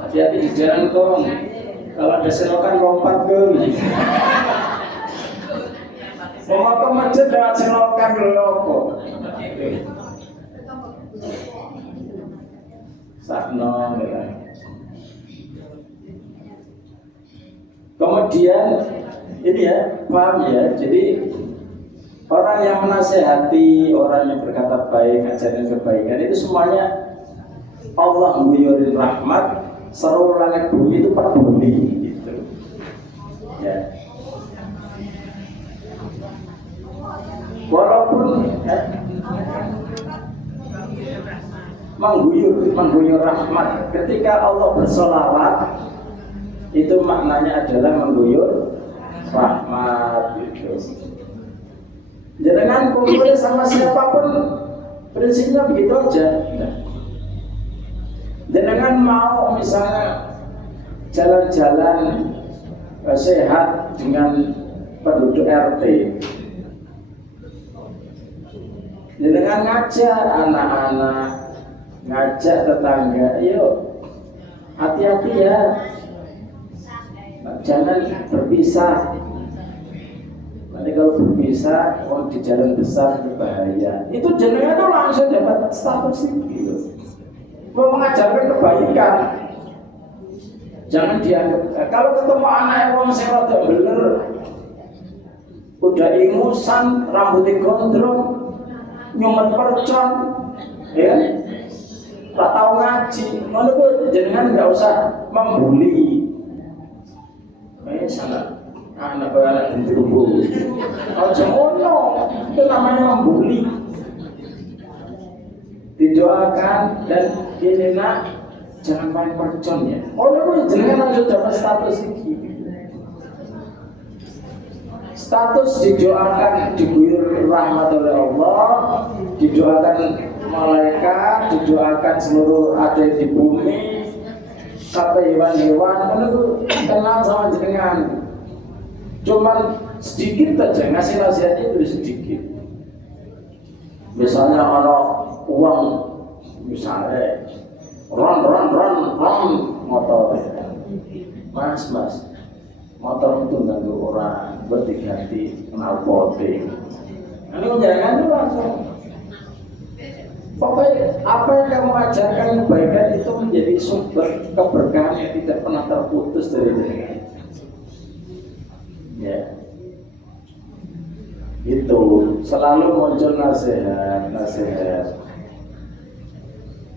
hati-hati di jalan kong. Kalau ada selokan lompat kong. Mau ke masjid lewat selokan loko. Sakno ya. Kemudian ini ya, paham ya. Jadi orang yang menasehati, orang yang berkata baik, ajaran kebaikan itu semuanya Allah nguyurin rahmat, seluruh langit bumi itu peduli gitu. Ya. Walaupun mengguyur rahmat, ketika Allah bersolawat itu maknanya adalah mengguyur rahmat gitu. Jangan kumpul sama siapapun, prinsipnya begitu aja. Jangan mau misalnya jalan-jalan sehat dengan penduduk RT. Jangan ngajak anak-anak, ngajak tetangga, yuk hati-hati ya, jangan berpisah. Nanti kalau berpisah, di jalan besar berbahaya. Itu jenengan tuh langsung dapat status gitu. Mau mengajarkan kebaikan. Jangan dianggap. Kalau ketemu anak yang orang sehat bener, udah ingusan, rambutnya gondrong, nyumet percon, ya, tak tahu ngaji. Menurut jenengan nggak usah membuli. Sangat anak gendruwo. Kalau semono itu namanya membuli. Didoakan dan ini nak jangan main percon ya. Itu jenengan langsung dapat status ini. Status didoakan, diguyur rahmat oleh Allah, didoakan malaikat, didoakan seluruh ada di bumi, sampai hewan-hewan itu kenal sama jenengan. Cuman sedikit saja ngasih nasihatnya itu sedikit. Misalnya kalau uang, misalnya ron motor, mas motor itu ganggu orang, berganti kenal poting. Ini jangan itu langsung. Pokoknya apa yang kamu ajarkan kebaikan itu menjadi sumber keberkahan yang tidak pernah terputus dari jenengan. Ya, itu selalu muncul nasihat.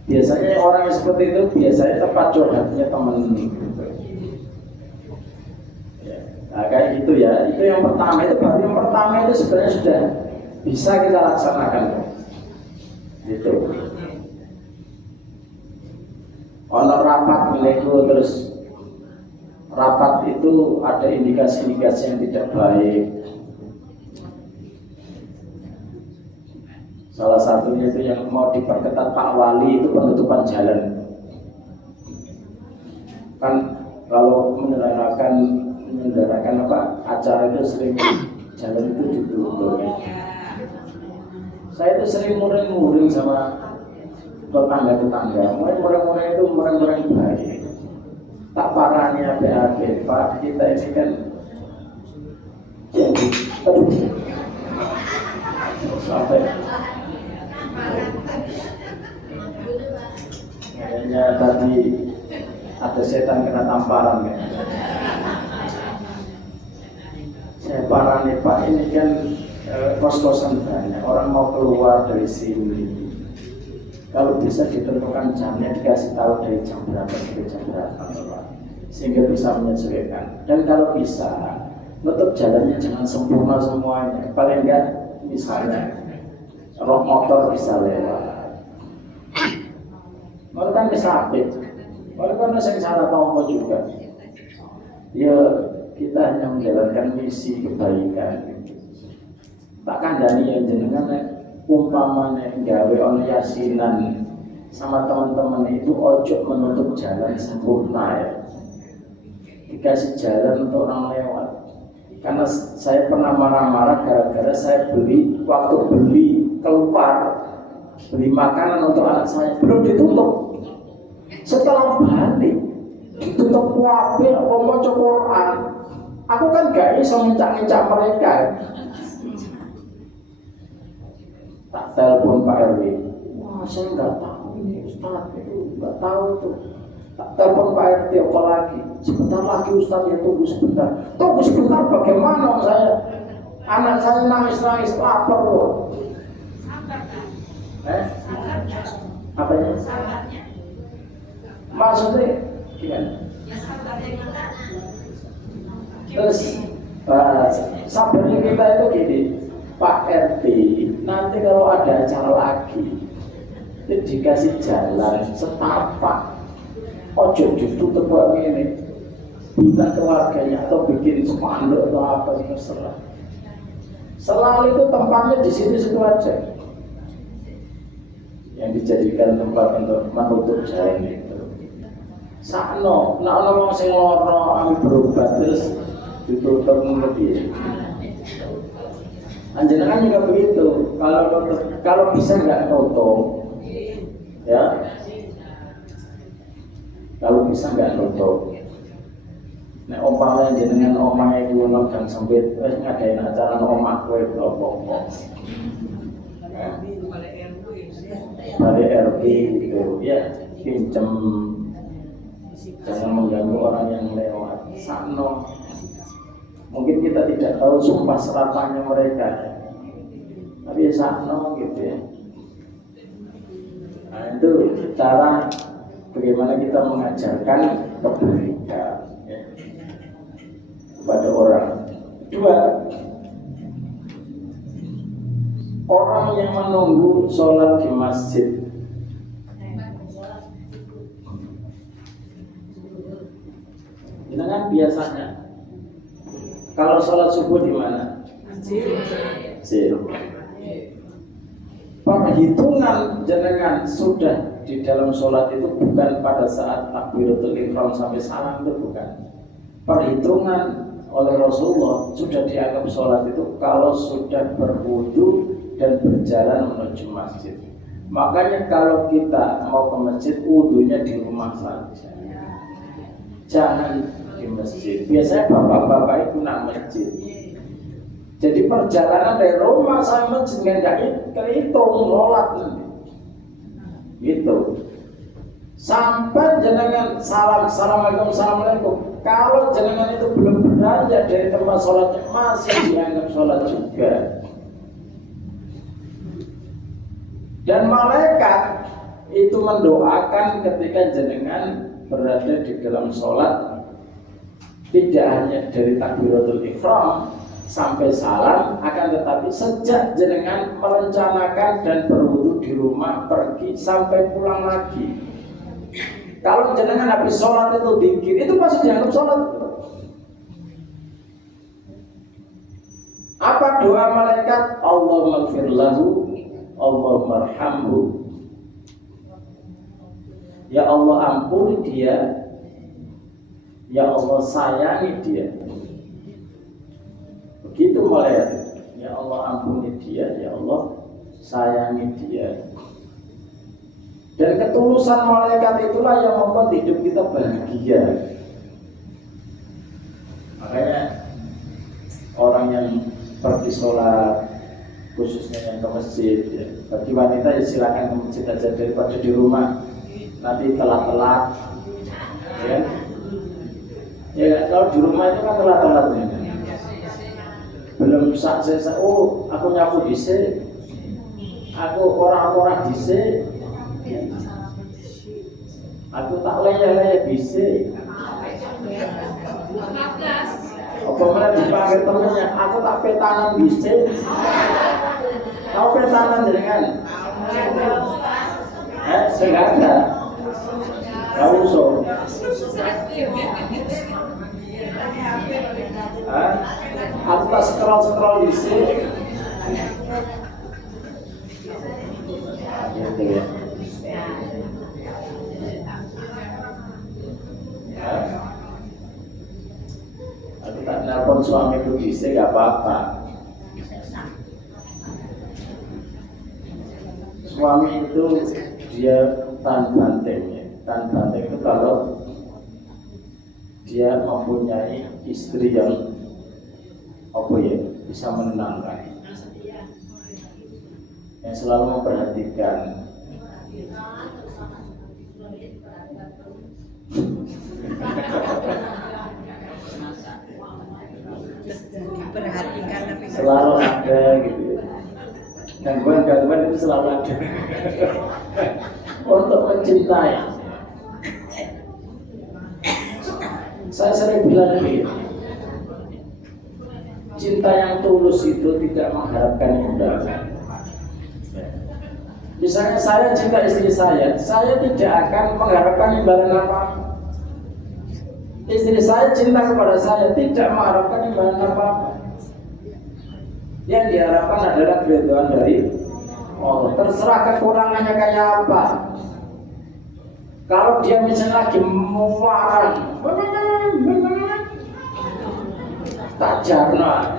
Biasanya orang yang seperti itu biasanya tempat curhatnya teman. Nah, kayak gitu ya. Itu yang pertama, itu baru yang pertama itu sebenarnya sudah bisa kita laksanakan. Gitu. Kalau rapat meleku terus rapat itu ada indikasi-indikasi yang tidak baik. Salah satunya itu yang mau diperketat Pak Wali itu penutupan jalan. Kan kalau menyelenggarakan acara itu sering jalan itu ditutup. Saya itu sering muring-muring sama tetangga-tetangga. Muring-muring itu muring-muring baik. Tak parahnya BAB, Pak, kita ini kan jadi sampai kayaknya tadi ada setan kena tamparan ya. Saya parah nih Pak, ini kan kos-kosan banyak, orang mau keluar dari sini. Kalau bisa ditentukan jamnya, dikasih tahu dari jam berapa sampai jam berapa, sehingga bisa menyesuaikan. Dan kalau bisa, nutup jalannya jangan sempurna semuanya. Paling enggak, misalnya, rok motor bisa lewat. Mereka kan bisa update. Mereka kan saya salah tompo juga. Ya kita hanya menjalankan misi kebaikan. Tak kandani yang jenengan umpamanya gawe ono yasinan sama teman-teman itu ojo menutup jalan sempurna ya. Dikasih jalan untuk orang lewat. Karena saya pernah marah-marah gara-gara saya waktu beli keluar beli makanan untuk anak saya belum ditutup. Setelah balik ditutup wabil apa maca Quran. Aku kan gak iso ngincak-ngincak mereka. Tak telepon Pak RW. Wah, saya nggak tahu ini Ustadz itu nggak tahu tuh. Tak telepon Pak RT apa lagi? Sebentar lagi Ustadz ya, tunggu sebentar. Tunggu sebentar bagaimana saya? Anak saya nangis-nangis lapar loh. Sabar kan? Sabarnya. Apanya? Sabarnya. Maksudnya gimana? Ya sabarnya kita. Terus sabarnya kita itu gini, Pak RT nanti kalau ada acara lagi itu dikasih jalan setapak. Ojo ditutup kayak gini, bilang keluarganya atau bikin spanduk atau apa terserah. Selalu itu tempatnya di situ aja, yang dijadikan tempat untuk menutup jalan itu. Sakno, nak orang sing loro ambil berobat terus ditutup lebih. Anjenengan juga begitu. Kalau bisa nggak nutup, ya. Kalau bisa nggak nutup. Nek umpamanya jenengan omah iku ono gang sempit, wis ngadain acara omah kowe apa-apa. Balik RW itu ya pinjem, jangan mengganggu orang yang lewat. Sakno. Mungkin kita tidak tahu sumpah serapahnya mereka, tapi sakno gitu ya. Nah itu cara bagaimana kita mengajarkan kebaikan ya, kepada orang. Kedua, orang yang menunggu sholat di masjid. Ini kan biasanya kalau sholat subuh di mana? Masjid. Perhitungan jenengan sudah di dalam sholat itu bukan pada saat takbiratul ihram sampai salam, itu bukan. Perhitungan oleh Rasulullah sudah dianggap sholat itu kalau sudah berwudu dan berjalan menuju masjid. Makanya kalau kita mau ke masjid, wudunya di rumah saja, jangan di masjid. Biasanya bapak-bapak itu nak masjid. Jadi perjalanan dari rumah sampai masjid nggak kehitung sholat nanti. Gitu. Sampai jenengan assalamualaikum, assalamualaikum. Kalau jenengan itu belum beranjak dari tempat sholatnya, masih dianggap sholat juga. Dan malaikat itu mendoakan ketika jenengan berada di dalam sholat, tidak hanya dari takbiratul ihram sampai salam, akan tetapi sejak jenengan merencanakan dan berwudu di rumah, pergi sampai pulang lagi. Kalau jenengan habis sholat itu dzikir, itu pasti dianggap sholat. Apa doa malaikat? Allahumma ighfir lahu, Allahumma arhamhu. Ya Allah ampuni dia, ya Allah sayangi dia. Begitu malaikat. Ya Allah ampuni dia, ya Allah sayangi dia. Dan ketulusan malaikat itulah yang membuat hidup kita bahagia. Makanya orang yang pergi sholat, khususnya yang ke masjid ya. Bagi wanita ya silakan ke masjid aja daripada di rumah nanti telat-telat ya. Ya kalau di rumah itu kan telat-telat ya. Belum saya oh aku nyapu dhisik, aku orang-orang dhisik, aku tak leye-leye dhisik. Apa mana dipanggil temennya, aku tak petanan dhisik. Tahu petanan jenengan? Saya nggak ada. Nggak usah. Aku tak scroll di sini. Gitu ya. Aku tak nelpon suamiku di sini gak apa-apa. Suami itu dia tahan banteng ya. Tahan banteng itu kalau dia mempunyai istri yang apa ya, bisa menenangkan, yang selalu memperhatikan. Perhatikan tapi Selalu ada gitu ya. Gangguan-gangguan itu selalu ada. Untuk mencintai, saya sering bilang begini, cinta yang tulus itu tidak mengharapkan imbalan. Misalnya saya cinta istri saya tidak akan mengharapkan imbalan apa. Istri saya cinta kepada saya tidak mengharapkan imbalan apa. Yang diharapkan adalah keridhaan dari Allah. Terserah kekurangannya kayak apa. Kalau dia misalnya lagi muarang, tak jarna.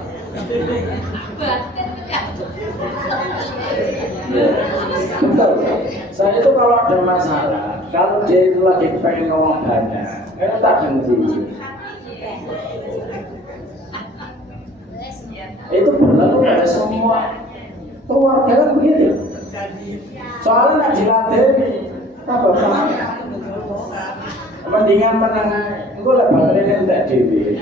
Betul. Saya itu kalau ada masalah, kalau dia itu lagi pengen ngomong banyak, tak dengerin. Itu berlaku pada semua keluarga kan begitu. Soalnya nak dilatih apa paham? Mendingan menengah, gue lah baterai tak dewi.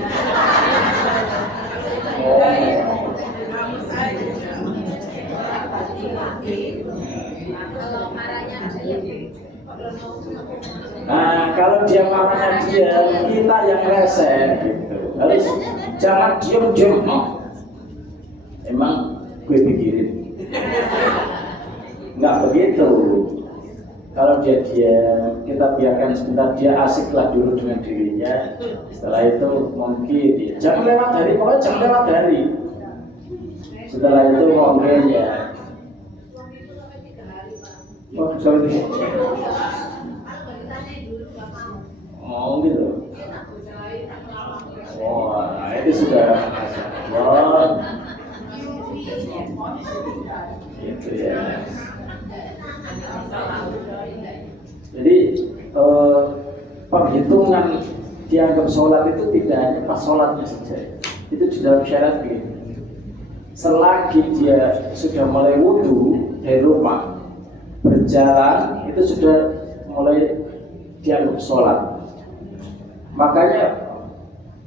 Nah, kalau dia marahnya dia, kita yang rese gitu. Harus jangan diem-diem. Emang gue pikirin, nggak begitu. Kalau dia kita biarkan sebentar, dia asiklah dulu dengan dirinya. Setelah itu mungkin dia jangan lewat dari, pokoknya jangan lewat dari. Setelah itu mungkin ya. Oh sorry. Oh gitu. Oh itu sudah. Wah. Gitu ya. Jadi perhitungan dianggap sholat itu tidak hanya pas sholatnya saja. Itu di dalam syarat begini. Selagi dia sudah mulai wudhu dari rumah, berjalan itu sudah mulai dianggap sholat. Makanya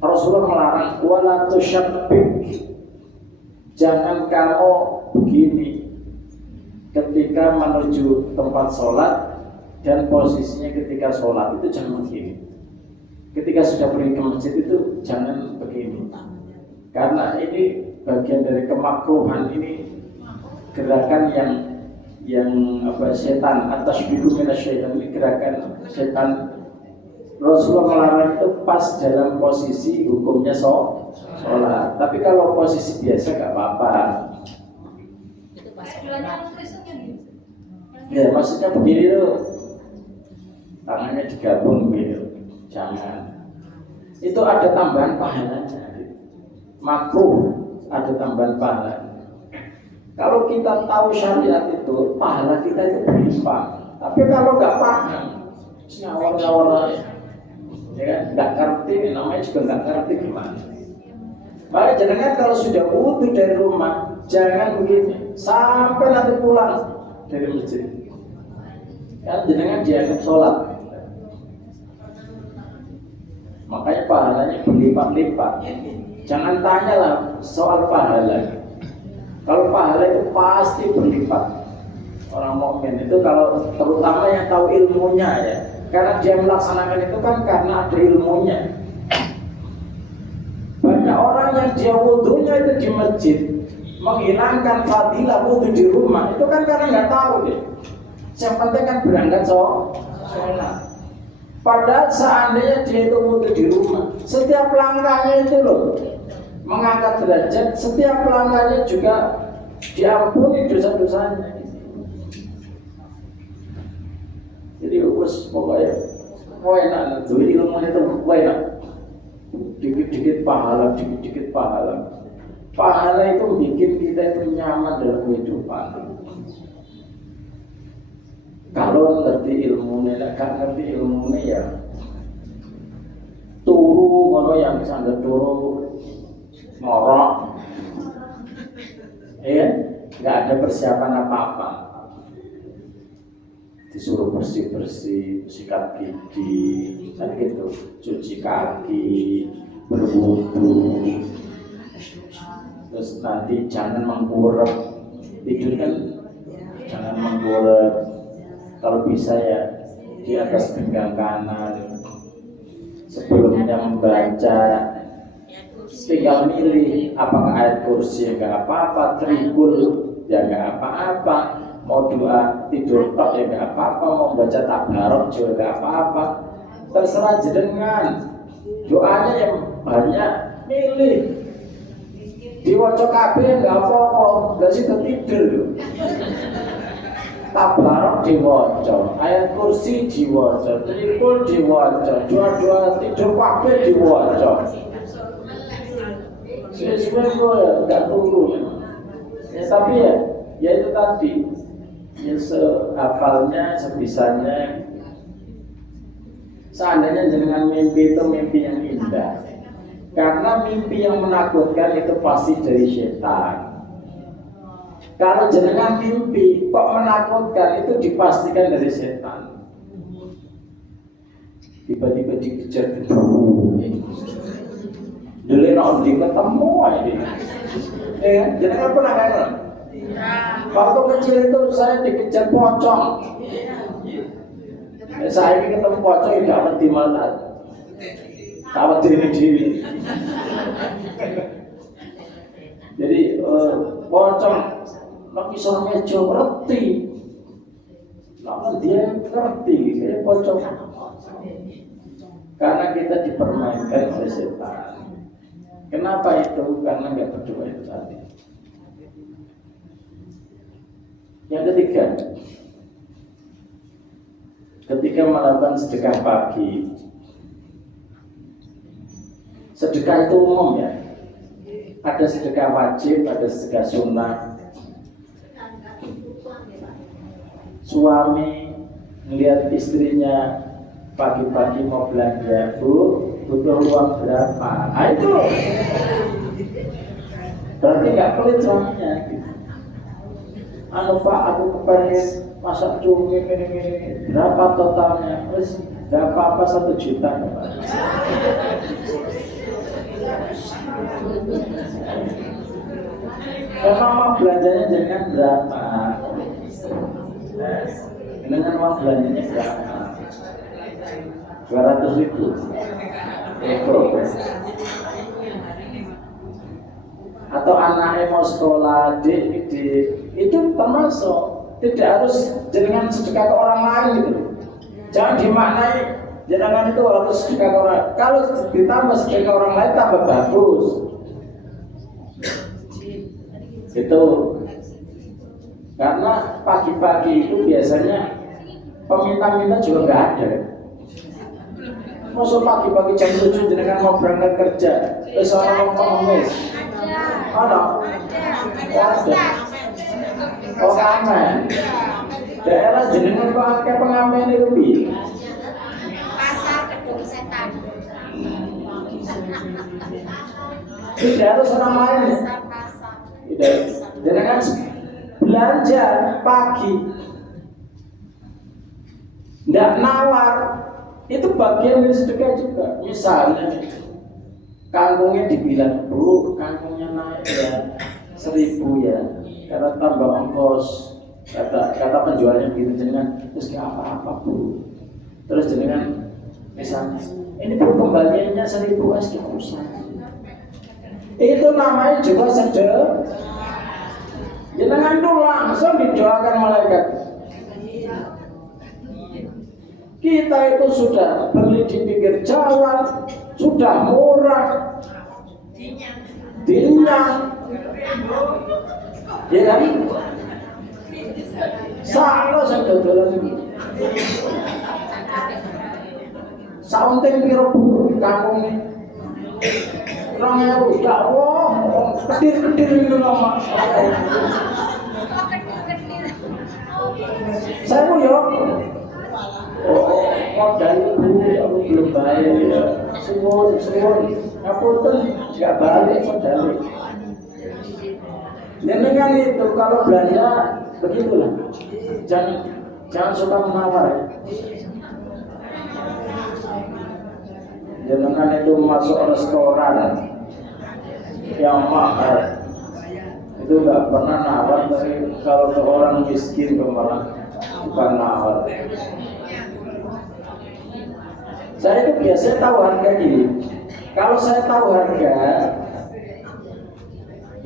Rasulullah melarang wala tusyabbik. Jangan kamu begini ketika menuju tempat sholat dan posisinya ketika sholat itu jangan begini. Ketika sudah pergi ke masjid itu jangan begini. Karena ini bagian dari kemakruhan, ini gerakan yang apa setan atas bidu minasyaitan, ini gerakan setan. Rasulullah melarang itu pas dalam posisi hukumnya sholat. Tapi kalau posisi biasa nggak apa-apa. Ya maksudnya begini tuh, tangannya digabung gitu, jangan. Itu ada tambahan pahalanya. Makruh ada tambahan pahala. Kalau kita tahu syariat itu, pahala kita itu berlimpah. Tapi kalau nggak paham, ngawur-ngawur aja. Ya kan, nggak ngerti, namanya juga nggak ngerti gimana. Makanya jangan kalau sudah wudhu dari rumah, jangan begini sampai nanti pulang dari masjid. Kan jangan dianggap sholat. Makanya pahalanya berlipat-lipat. Jangan tanyalah soal pahala. Kalau pahala itu pasti berlipat. Orang mukmin itu kalau terutama yang tahu ilmunya ya. Karena dia melaksanakan itu kan karena ada ilmunya. Banyak orang yang dia wudhunya itu di masjid, menghilangkan fadilah wudhu di rumah, itu kan karena nggak tahu deh. Yang penting kan berangkat sholat. Padahal seandainya dia itu mutu di rumah, setiap langkahnya itu loh mengangkat derajat, setiap langkahnya juga diampuni dosa-dosanya. Jadi pokoknya enak, tuh ilmu itu enak. Dikit-dikit pahala, dikit-dikit pahala. Pahala itu bikin kita itu nyaman dalam kehidupan. Kalau ngerti ilmunya, kan ngerti ilmunya ya turu, kalau yang sangat turu ngorok, nggak ada persiapan apa-apa. Disuruh bersih-bersih, sikat gigi, kan gitu, cuci kaki, berwudu, terus nanti jangan mengkurep, tidur kan jangan mengkurep, kalau bisa ya di atas pinggang kanan. Sebelumnya membaca, tinggal milih apakah ayat kursi ya nggak apa-apa, trikul ya nggak apa-apa, mau doa tidur tok ya nggak apa-apa, mau baca tabarok juga nggak apa-apa, terserah jenengan. Doanya yang banyak milih, diwaca kabeh nggak apa-apa, nggak sih tidur. Tabarok diwaca, ayat kursi diwaca, trikul diwaca, dua-dua tidur kabeh diwaca. Sesuai gue ya nggak turun. Ya, tapi ya itu tadi, ya sehafalnya, sebisanya. Seandainya jenengan mimpi itu mimpi yang indah, karena mimpi yang menakutkan itu pasti dari setan. Kalau jenengan mimpi kok menakutkan, itu dipastikan dari setan. Tiba-tiba dikejar dulu nanti ketemu aja. Jenengan pernah kan? Waktu kecil itu saya dikejar pocong. Saya ini ketemu pocong tidak ngerti malah tahu diri. Jadi pocong lagi sama meja ngerti, namun dia ngerti kayak pocong. Karena kita dipermainkan oleh setan. Kenapa itu? Karena nggak berdoa itu tadi. Yang ketiga, ketika melakukan sedekah pagi, sedekah itu umum ya. Ada sedekah wajib, ada sedekah sunnah. Suami melihat istrinya pagi-pagi mau belanja, Bu, butuh uang berapa? Nah itu berarti nggak pelit suaminya. Anu Pak, aku kepengen masak cumi ini, berapa totalnya? Terus nggak apa-apa 1 juta. Karena mau belanjanya jangan berapa? Dengan uang belanjanya berapa? 200.000. Atau anaknya mau sekolah, dik, itu termasuk. Tidak harus jenengan sedekah ke orang lain gitu. Jangan dimaknai jenengan itu harus sedekah ke orang. Kalau ditambah sedekah ke orang lain tambah bagus. Itu karena pagi-pagi itu biasanya peminta-minta juga nggak ada. Masuk pagi-pagi jam 7 jenengan mau berangkat kerja, terus orang pengemis. Ada. Oh pengamen. Daerah jenengan pakai pengamen itu bi. Pasar Kedung Setan. Tidak harus orang lain. Tidak. Jenengan belanja pagi, tidak nawar. Itu bagian dari sedekah juga. Misalnya kangkungnya dibilang, Bu, kangkungnya naik ya 1.000 ya, karena tambah ongkos. Kata penjualnya begitu, jenengan terus gak apa-apa Bu. Terus jenengan misalnya, ini Bu kembaliannya 1.000 gak usah. Itu namanya juga sedekah. Jenengan itu langsung didoakan malaikat. Kita itu sudah beli di pinggir jalan, sudah murah, dinyang, ya kan? Salah saya dodolan ini. Saunting piro Bu kampung ini? 2.000, ya Allah, kedir-kedir itu nama. Saya mau ya. Modal Bu, aku belum bayar ya. Suwun, ngapunten, nggak balik modal. Dengan itu kalau belanja begitulah. Jangan suka menawar. Jangan itu masuk restoran yang mahal itu nggak pernah nawar, tapi kalau ke orang miskin malah bukan nawar. Saya itu biasanya tahu harga gini. Kalau saya tahu harga,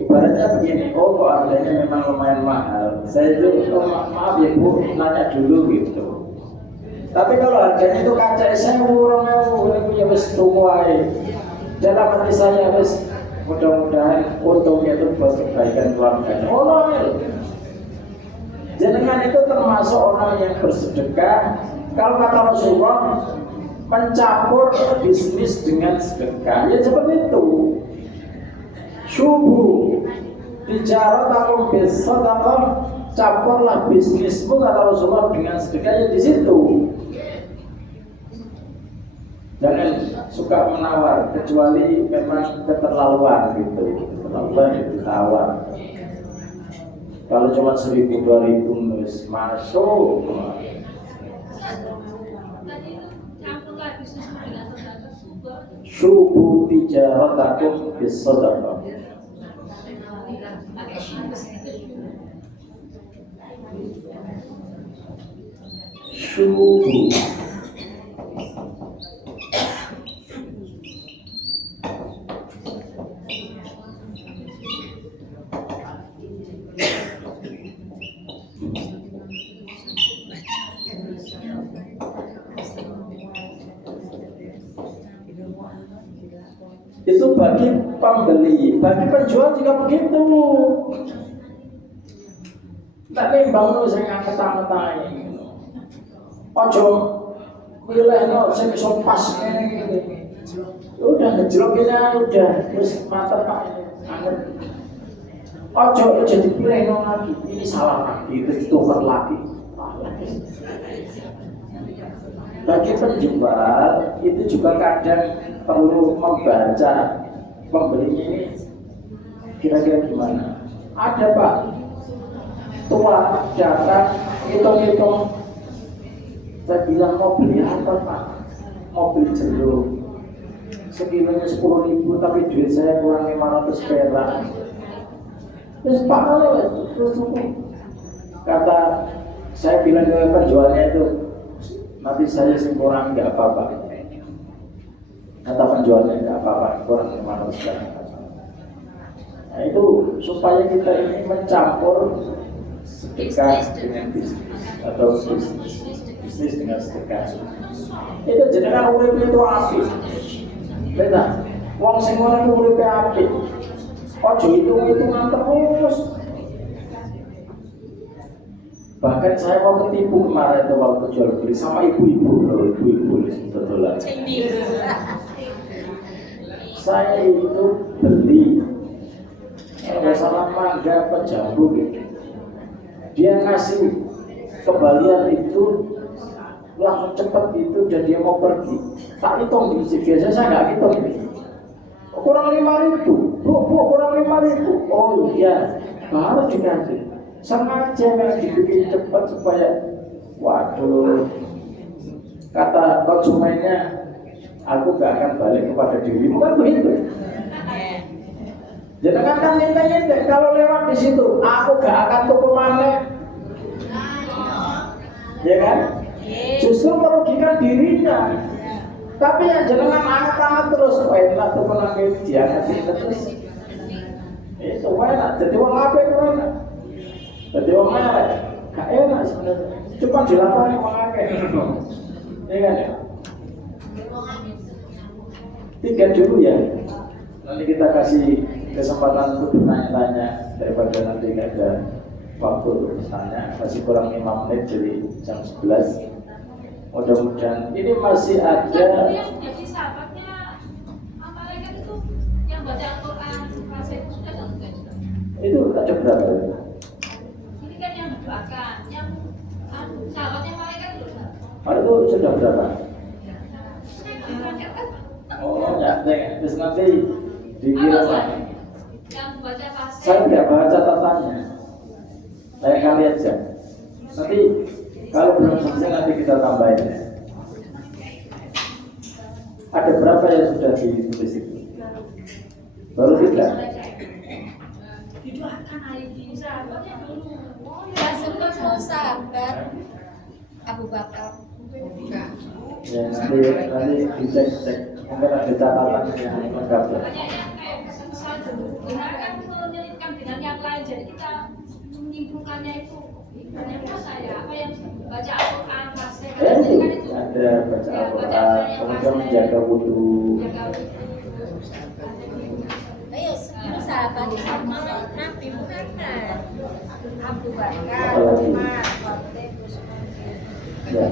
ibaratnya begini, oh kok harganya memang lumayan mahal, saya itu maaf ya Bu, nanya dulu gitu. Tapi kalau harganya itu kaca saya ini punya wis tuai. Dalam hati saya wis mudah-mudahan untungnya itu buat kebaikan keluarga. Oh jenengan itu termasuk orang yang bersedekah. Kalau kata Rasulullah, mencampur bisnis dengan sedekah, ya seperti itu. Syubu bicara takum bisadaqah, campurlah bisnismu kata Rasulullah dengan sedekah, ya di situ. Jangan suka menawar kecuali memang keterlaluan gitu. Keterlaluan itu tawar. Kalau cuma 1.000 2.000 masuk. Syubu tijaratakum bisadaqah. Syubu itu bagi pembeli, bagi penjual juga begitu. Tak nimbang lu sing angket-angketain. Ojo milihno sing iso pas ngene iki. Udah ngejrok ini udah wis mantep Pak ini. Angket. Ojo jadi pilihno lagi. Ini salah lagi, terus tukar lagi. Bagi penjual itu juga kadang perlu membaca pembelinya ini kira-kira gimana. Ada Pak tua datang hitung-hitung, saya bilang mau beli apa Pak? Mau beli jeruk sekilonya 10.000, tapi duit saya kurang 500 perak. Terus Pak terus kata saya bilang ke penjualnya itu, nanti saya sih kurang nggak apa-apa. Kata penjualnya nggak apa-apa, kurang 500 perak. Nah itu supaya kita ini mencampur sedekah dengan bisnis atau bisnis dengan sedekah. Itu jenengan urip itu apik. Benar. Wong sing ngono iku uripe apik. Ojo hitung-hitungan terus. Bahkan saya mau ketipu kemarin itu waktu jual beli sama ibu-ibu dodolan. Saya itu beli kalau nggak salah mangga apa jambu gitu. Dia ngasih kembalian itu langsung cepat gitu dan dia mau pergi. Tak hitung gitu, biasanya saya nggak hitung gitu. Kurang 5.000, bu kurang 5.000. Oh iya, baru dikasih. Sengaja nggak dibikin cepat supaya, waduh, kata konsumennya, aku nggak akan balik kepada dirimu, kan begitu. Jangan kan nyenteng-nyenteng kalau lewat di situ, aku gak akan tuku maneh, ya kan? Justru merugikan dirinya. Tapi yang jenengan anget-anget terus, enak tuh penangkir diangkat terus. Itu enak, jadi wong apik enak. Jadi wong elek, gak enak sebenarnya. Cuma dilakoni wong akeh. Ya kan ya? 3 dulu ya. Nanti kita kasih kesempatan untuk bertanya-tanya daripada nanti nggak ada waktu untuk bertanya. Masih kurang 5 menit jadi jam 11. Mudah-mudahan ini masih ada. Yang jadi sahabatnya malaikat itu yang baca Al-Quran fase itu sudah satu kan? Itu ada berapa? Ini kan yang doakan, yang sahabatnya malaikat itu. Itu sudah berapa? Oh ya, terus nanti dikirim lagi. Yang baca fase. Saya nggak baca catatannya. Saya kali aja. Nanti kalau belum selesai nanti kita tambahin ya. Ada berapa yang sudah ditulis itu? Baru 3. Didoakan hari ini sahabatnya dulu. Ya sempat mau sahabat Abu Bakar. Ya nanti dicek mungkin ada catatan yang lengkap ya. Banyak yang kayak kesan benar kan menyelitkan dengan yang lain, jadi kita menyimpulkannya itu ternyata saya apa yang baca Al-Quran fase kan itu ada baca Al-Quran, kemudian menjaga wudhu. Ayo sahabat sama Nabi Muhammad Abu Bakar, Umar, Ya.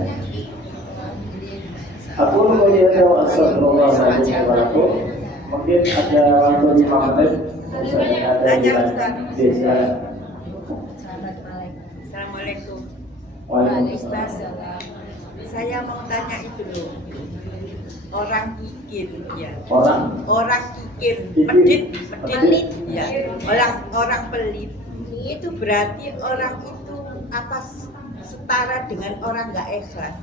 Aku melihat astagfirullahaladzim walaupun mungkin ada waktu 5 menit bisa ada yang desa. Assalamualaikum. Waalaikumsalam. Saya mau tanya itu loh. Orang kikir ya. Orang kikir, pelit ya. Orang pelit. Itu berarti orang itu apa setara dengan orang nggak ikhlas.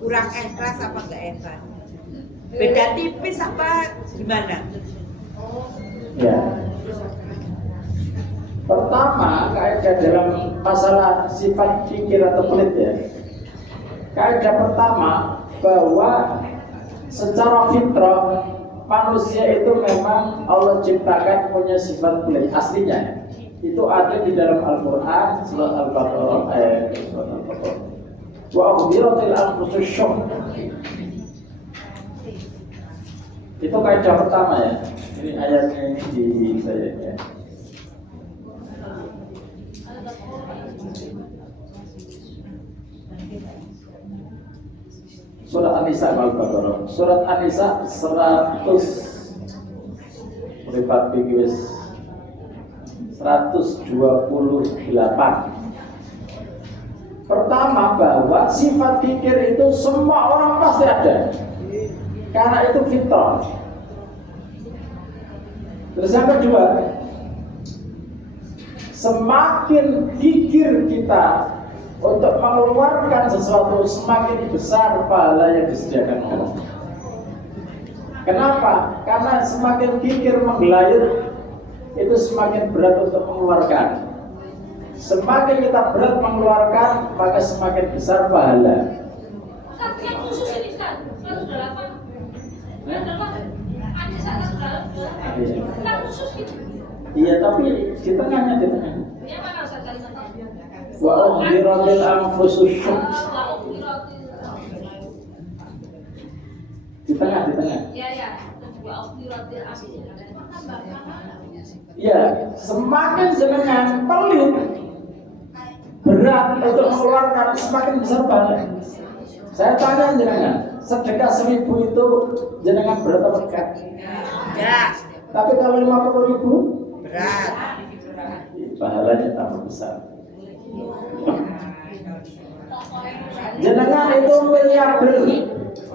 Kurang ikhlas apa nggak ikhlas? Beda tipis apa gimana? Ya. Pertama, kaidah dalam masalah sifat kikir atau pelit ya. Kaidah pertama bahwa secara fitrah manusia itu memang Allah ciptakan punya sifat pelit aslinya. Itu ada di dalam Al-Quran surat Al-Baqarah ayat surat Al-Baqarah. Wa akhbiratil anfusus syuh. Itu kaidah pertama ya. Ini ayatnya ini di saya ya. Surat An-Nisa Al-Baqarah. Surat An-Nisa 128. Pertama bahwa sifat kikir itu semua orang pasti ada. Karena itu fitrah. Terus yang kedua, semakin kikir kita untuk mengeluarkan sesuatu, semakin besar pahala yang disediakan Allah. Kenapa? Karena semakin kikir menggelayut, itu semakin berat untuk mengeluarkan. Semakin kita berat mengeluarkan, maka semakin besar pahala. Ustaz, yang khusus ini Ustaz, 108. Ada 108. Yang khusus gitu. Iya, tapi di tengahnya, di tengah. Yang mana Ustaz kalimatnya? Wa ukhbiratil anfusus syuh. Di tengah, di tengah. Ya. Wa ukhbiratil asli. Ya, semakin jenengan pelit, berat untuk mengeluarkan, semakin besar pahala. Saya tanya jenengan, sedekah 1000 itu jenengan berat apa enggak? Ya, Tapi kalau 50.000 berat. pahalanya tambah besar. Jenengan itu miliarder,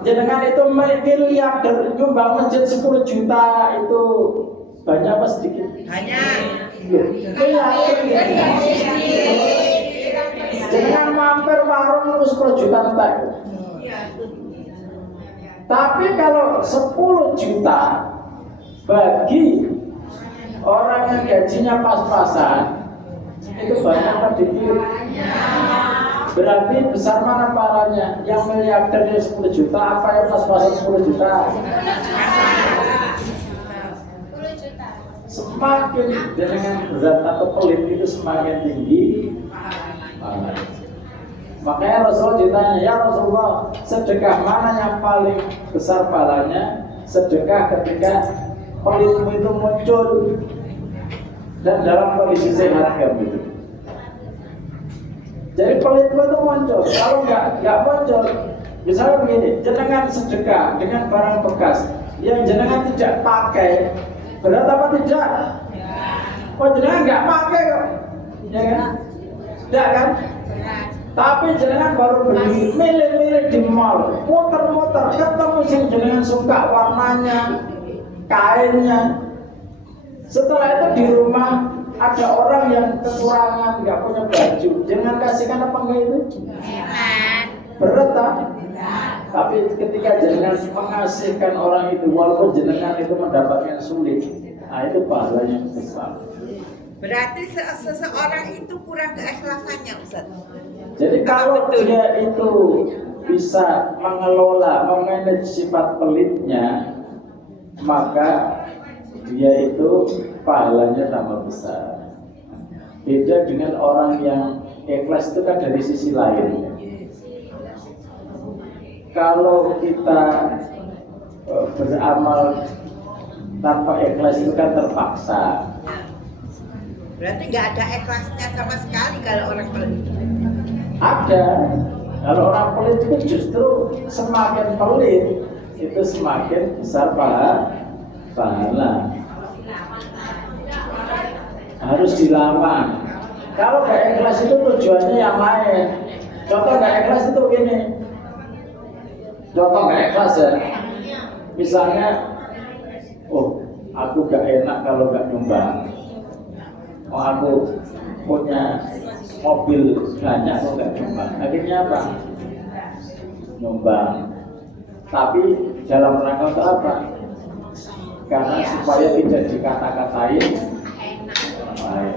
jenengan itu miliarder, nyumbang masjid 10 juta itu banyak apa sedikit? Banyak. Miliarder. Jenengan mampir warung 10 juta entek. Tapi kalau 10 juta bagi orang yang gajinya pas-pasan itu banyak apa dikit? Berarti besar mana pahalanya? Yang miliarder 10 juta apa yang pas-pasan 10 juta? Semakin dengan berat atau pelit itu semakin tinggi pahalanya. Makanya Rasulullah ditanya, ya Rasulullah, sedekah mana yang paling besar pahalanya? Sedekah ketika pelitmu itu muncul dan dalam kondisi sehat gitu. Jadi pelitmu itu muncul, kalau nggak muncul, misalnya begini, jenengan sedekah dengan barang bekas yang jenengan tidak pakai, berat apa tidak? Oh jenengan nggak pakai kok, ya kan? Tidak kan? Tapi jenengan baru beli, milih-milih di mall, muter-muter, ketemu yang jenengan suka warnanya, kainnya. Setelah itu di rumah ada orang yang kekurangan, nggak punya baju, jangan kasihkan apa enggak itu? Berat tak? Tapi ketika jenengan mengasihkan orang itu, walaupun jenengan itu mendapatkan sulit, nah itu pahalanya besar. Berarti seseorang itu kurang keikhlasannya, Ustaz. Jadi kalau dia itu bisa mengelola, memanage sifat pelitnya, maka dia itu pahalanya tambah besar. Beda dengan orang yang ikhlas itu kan dari sisi lain. Kalau kita beramal tanpa ikhlas itu kan terpaksa. Berarti nggak ada ikhlasnya sama sekali kalau orang pelit. Ada. Kalau orang pelit itu justru semakin pelit itu semakin besar pahala. Harus dilawan. Kalau nggak ikhlas itu tujuannya yang lain. Contoh nggak ikhlas itu gini. Contoh nggak ikhlas ya. Misalnya, oh aku nggak enak kalau nggak nyumbang. Oh aku punya mobil banyak kok nggak nyumbang. Akhirnya apa? Nyumbang. Tapi dalam rangka untuk apa? Karena supaya tidak dikata-katain orang lain.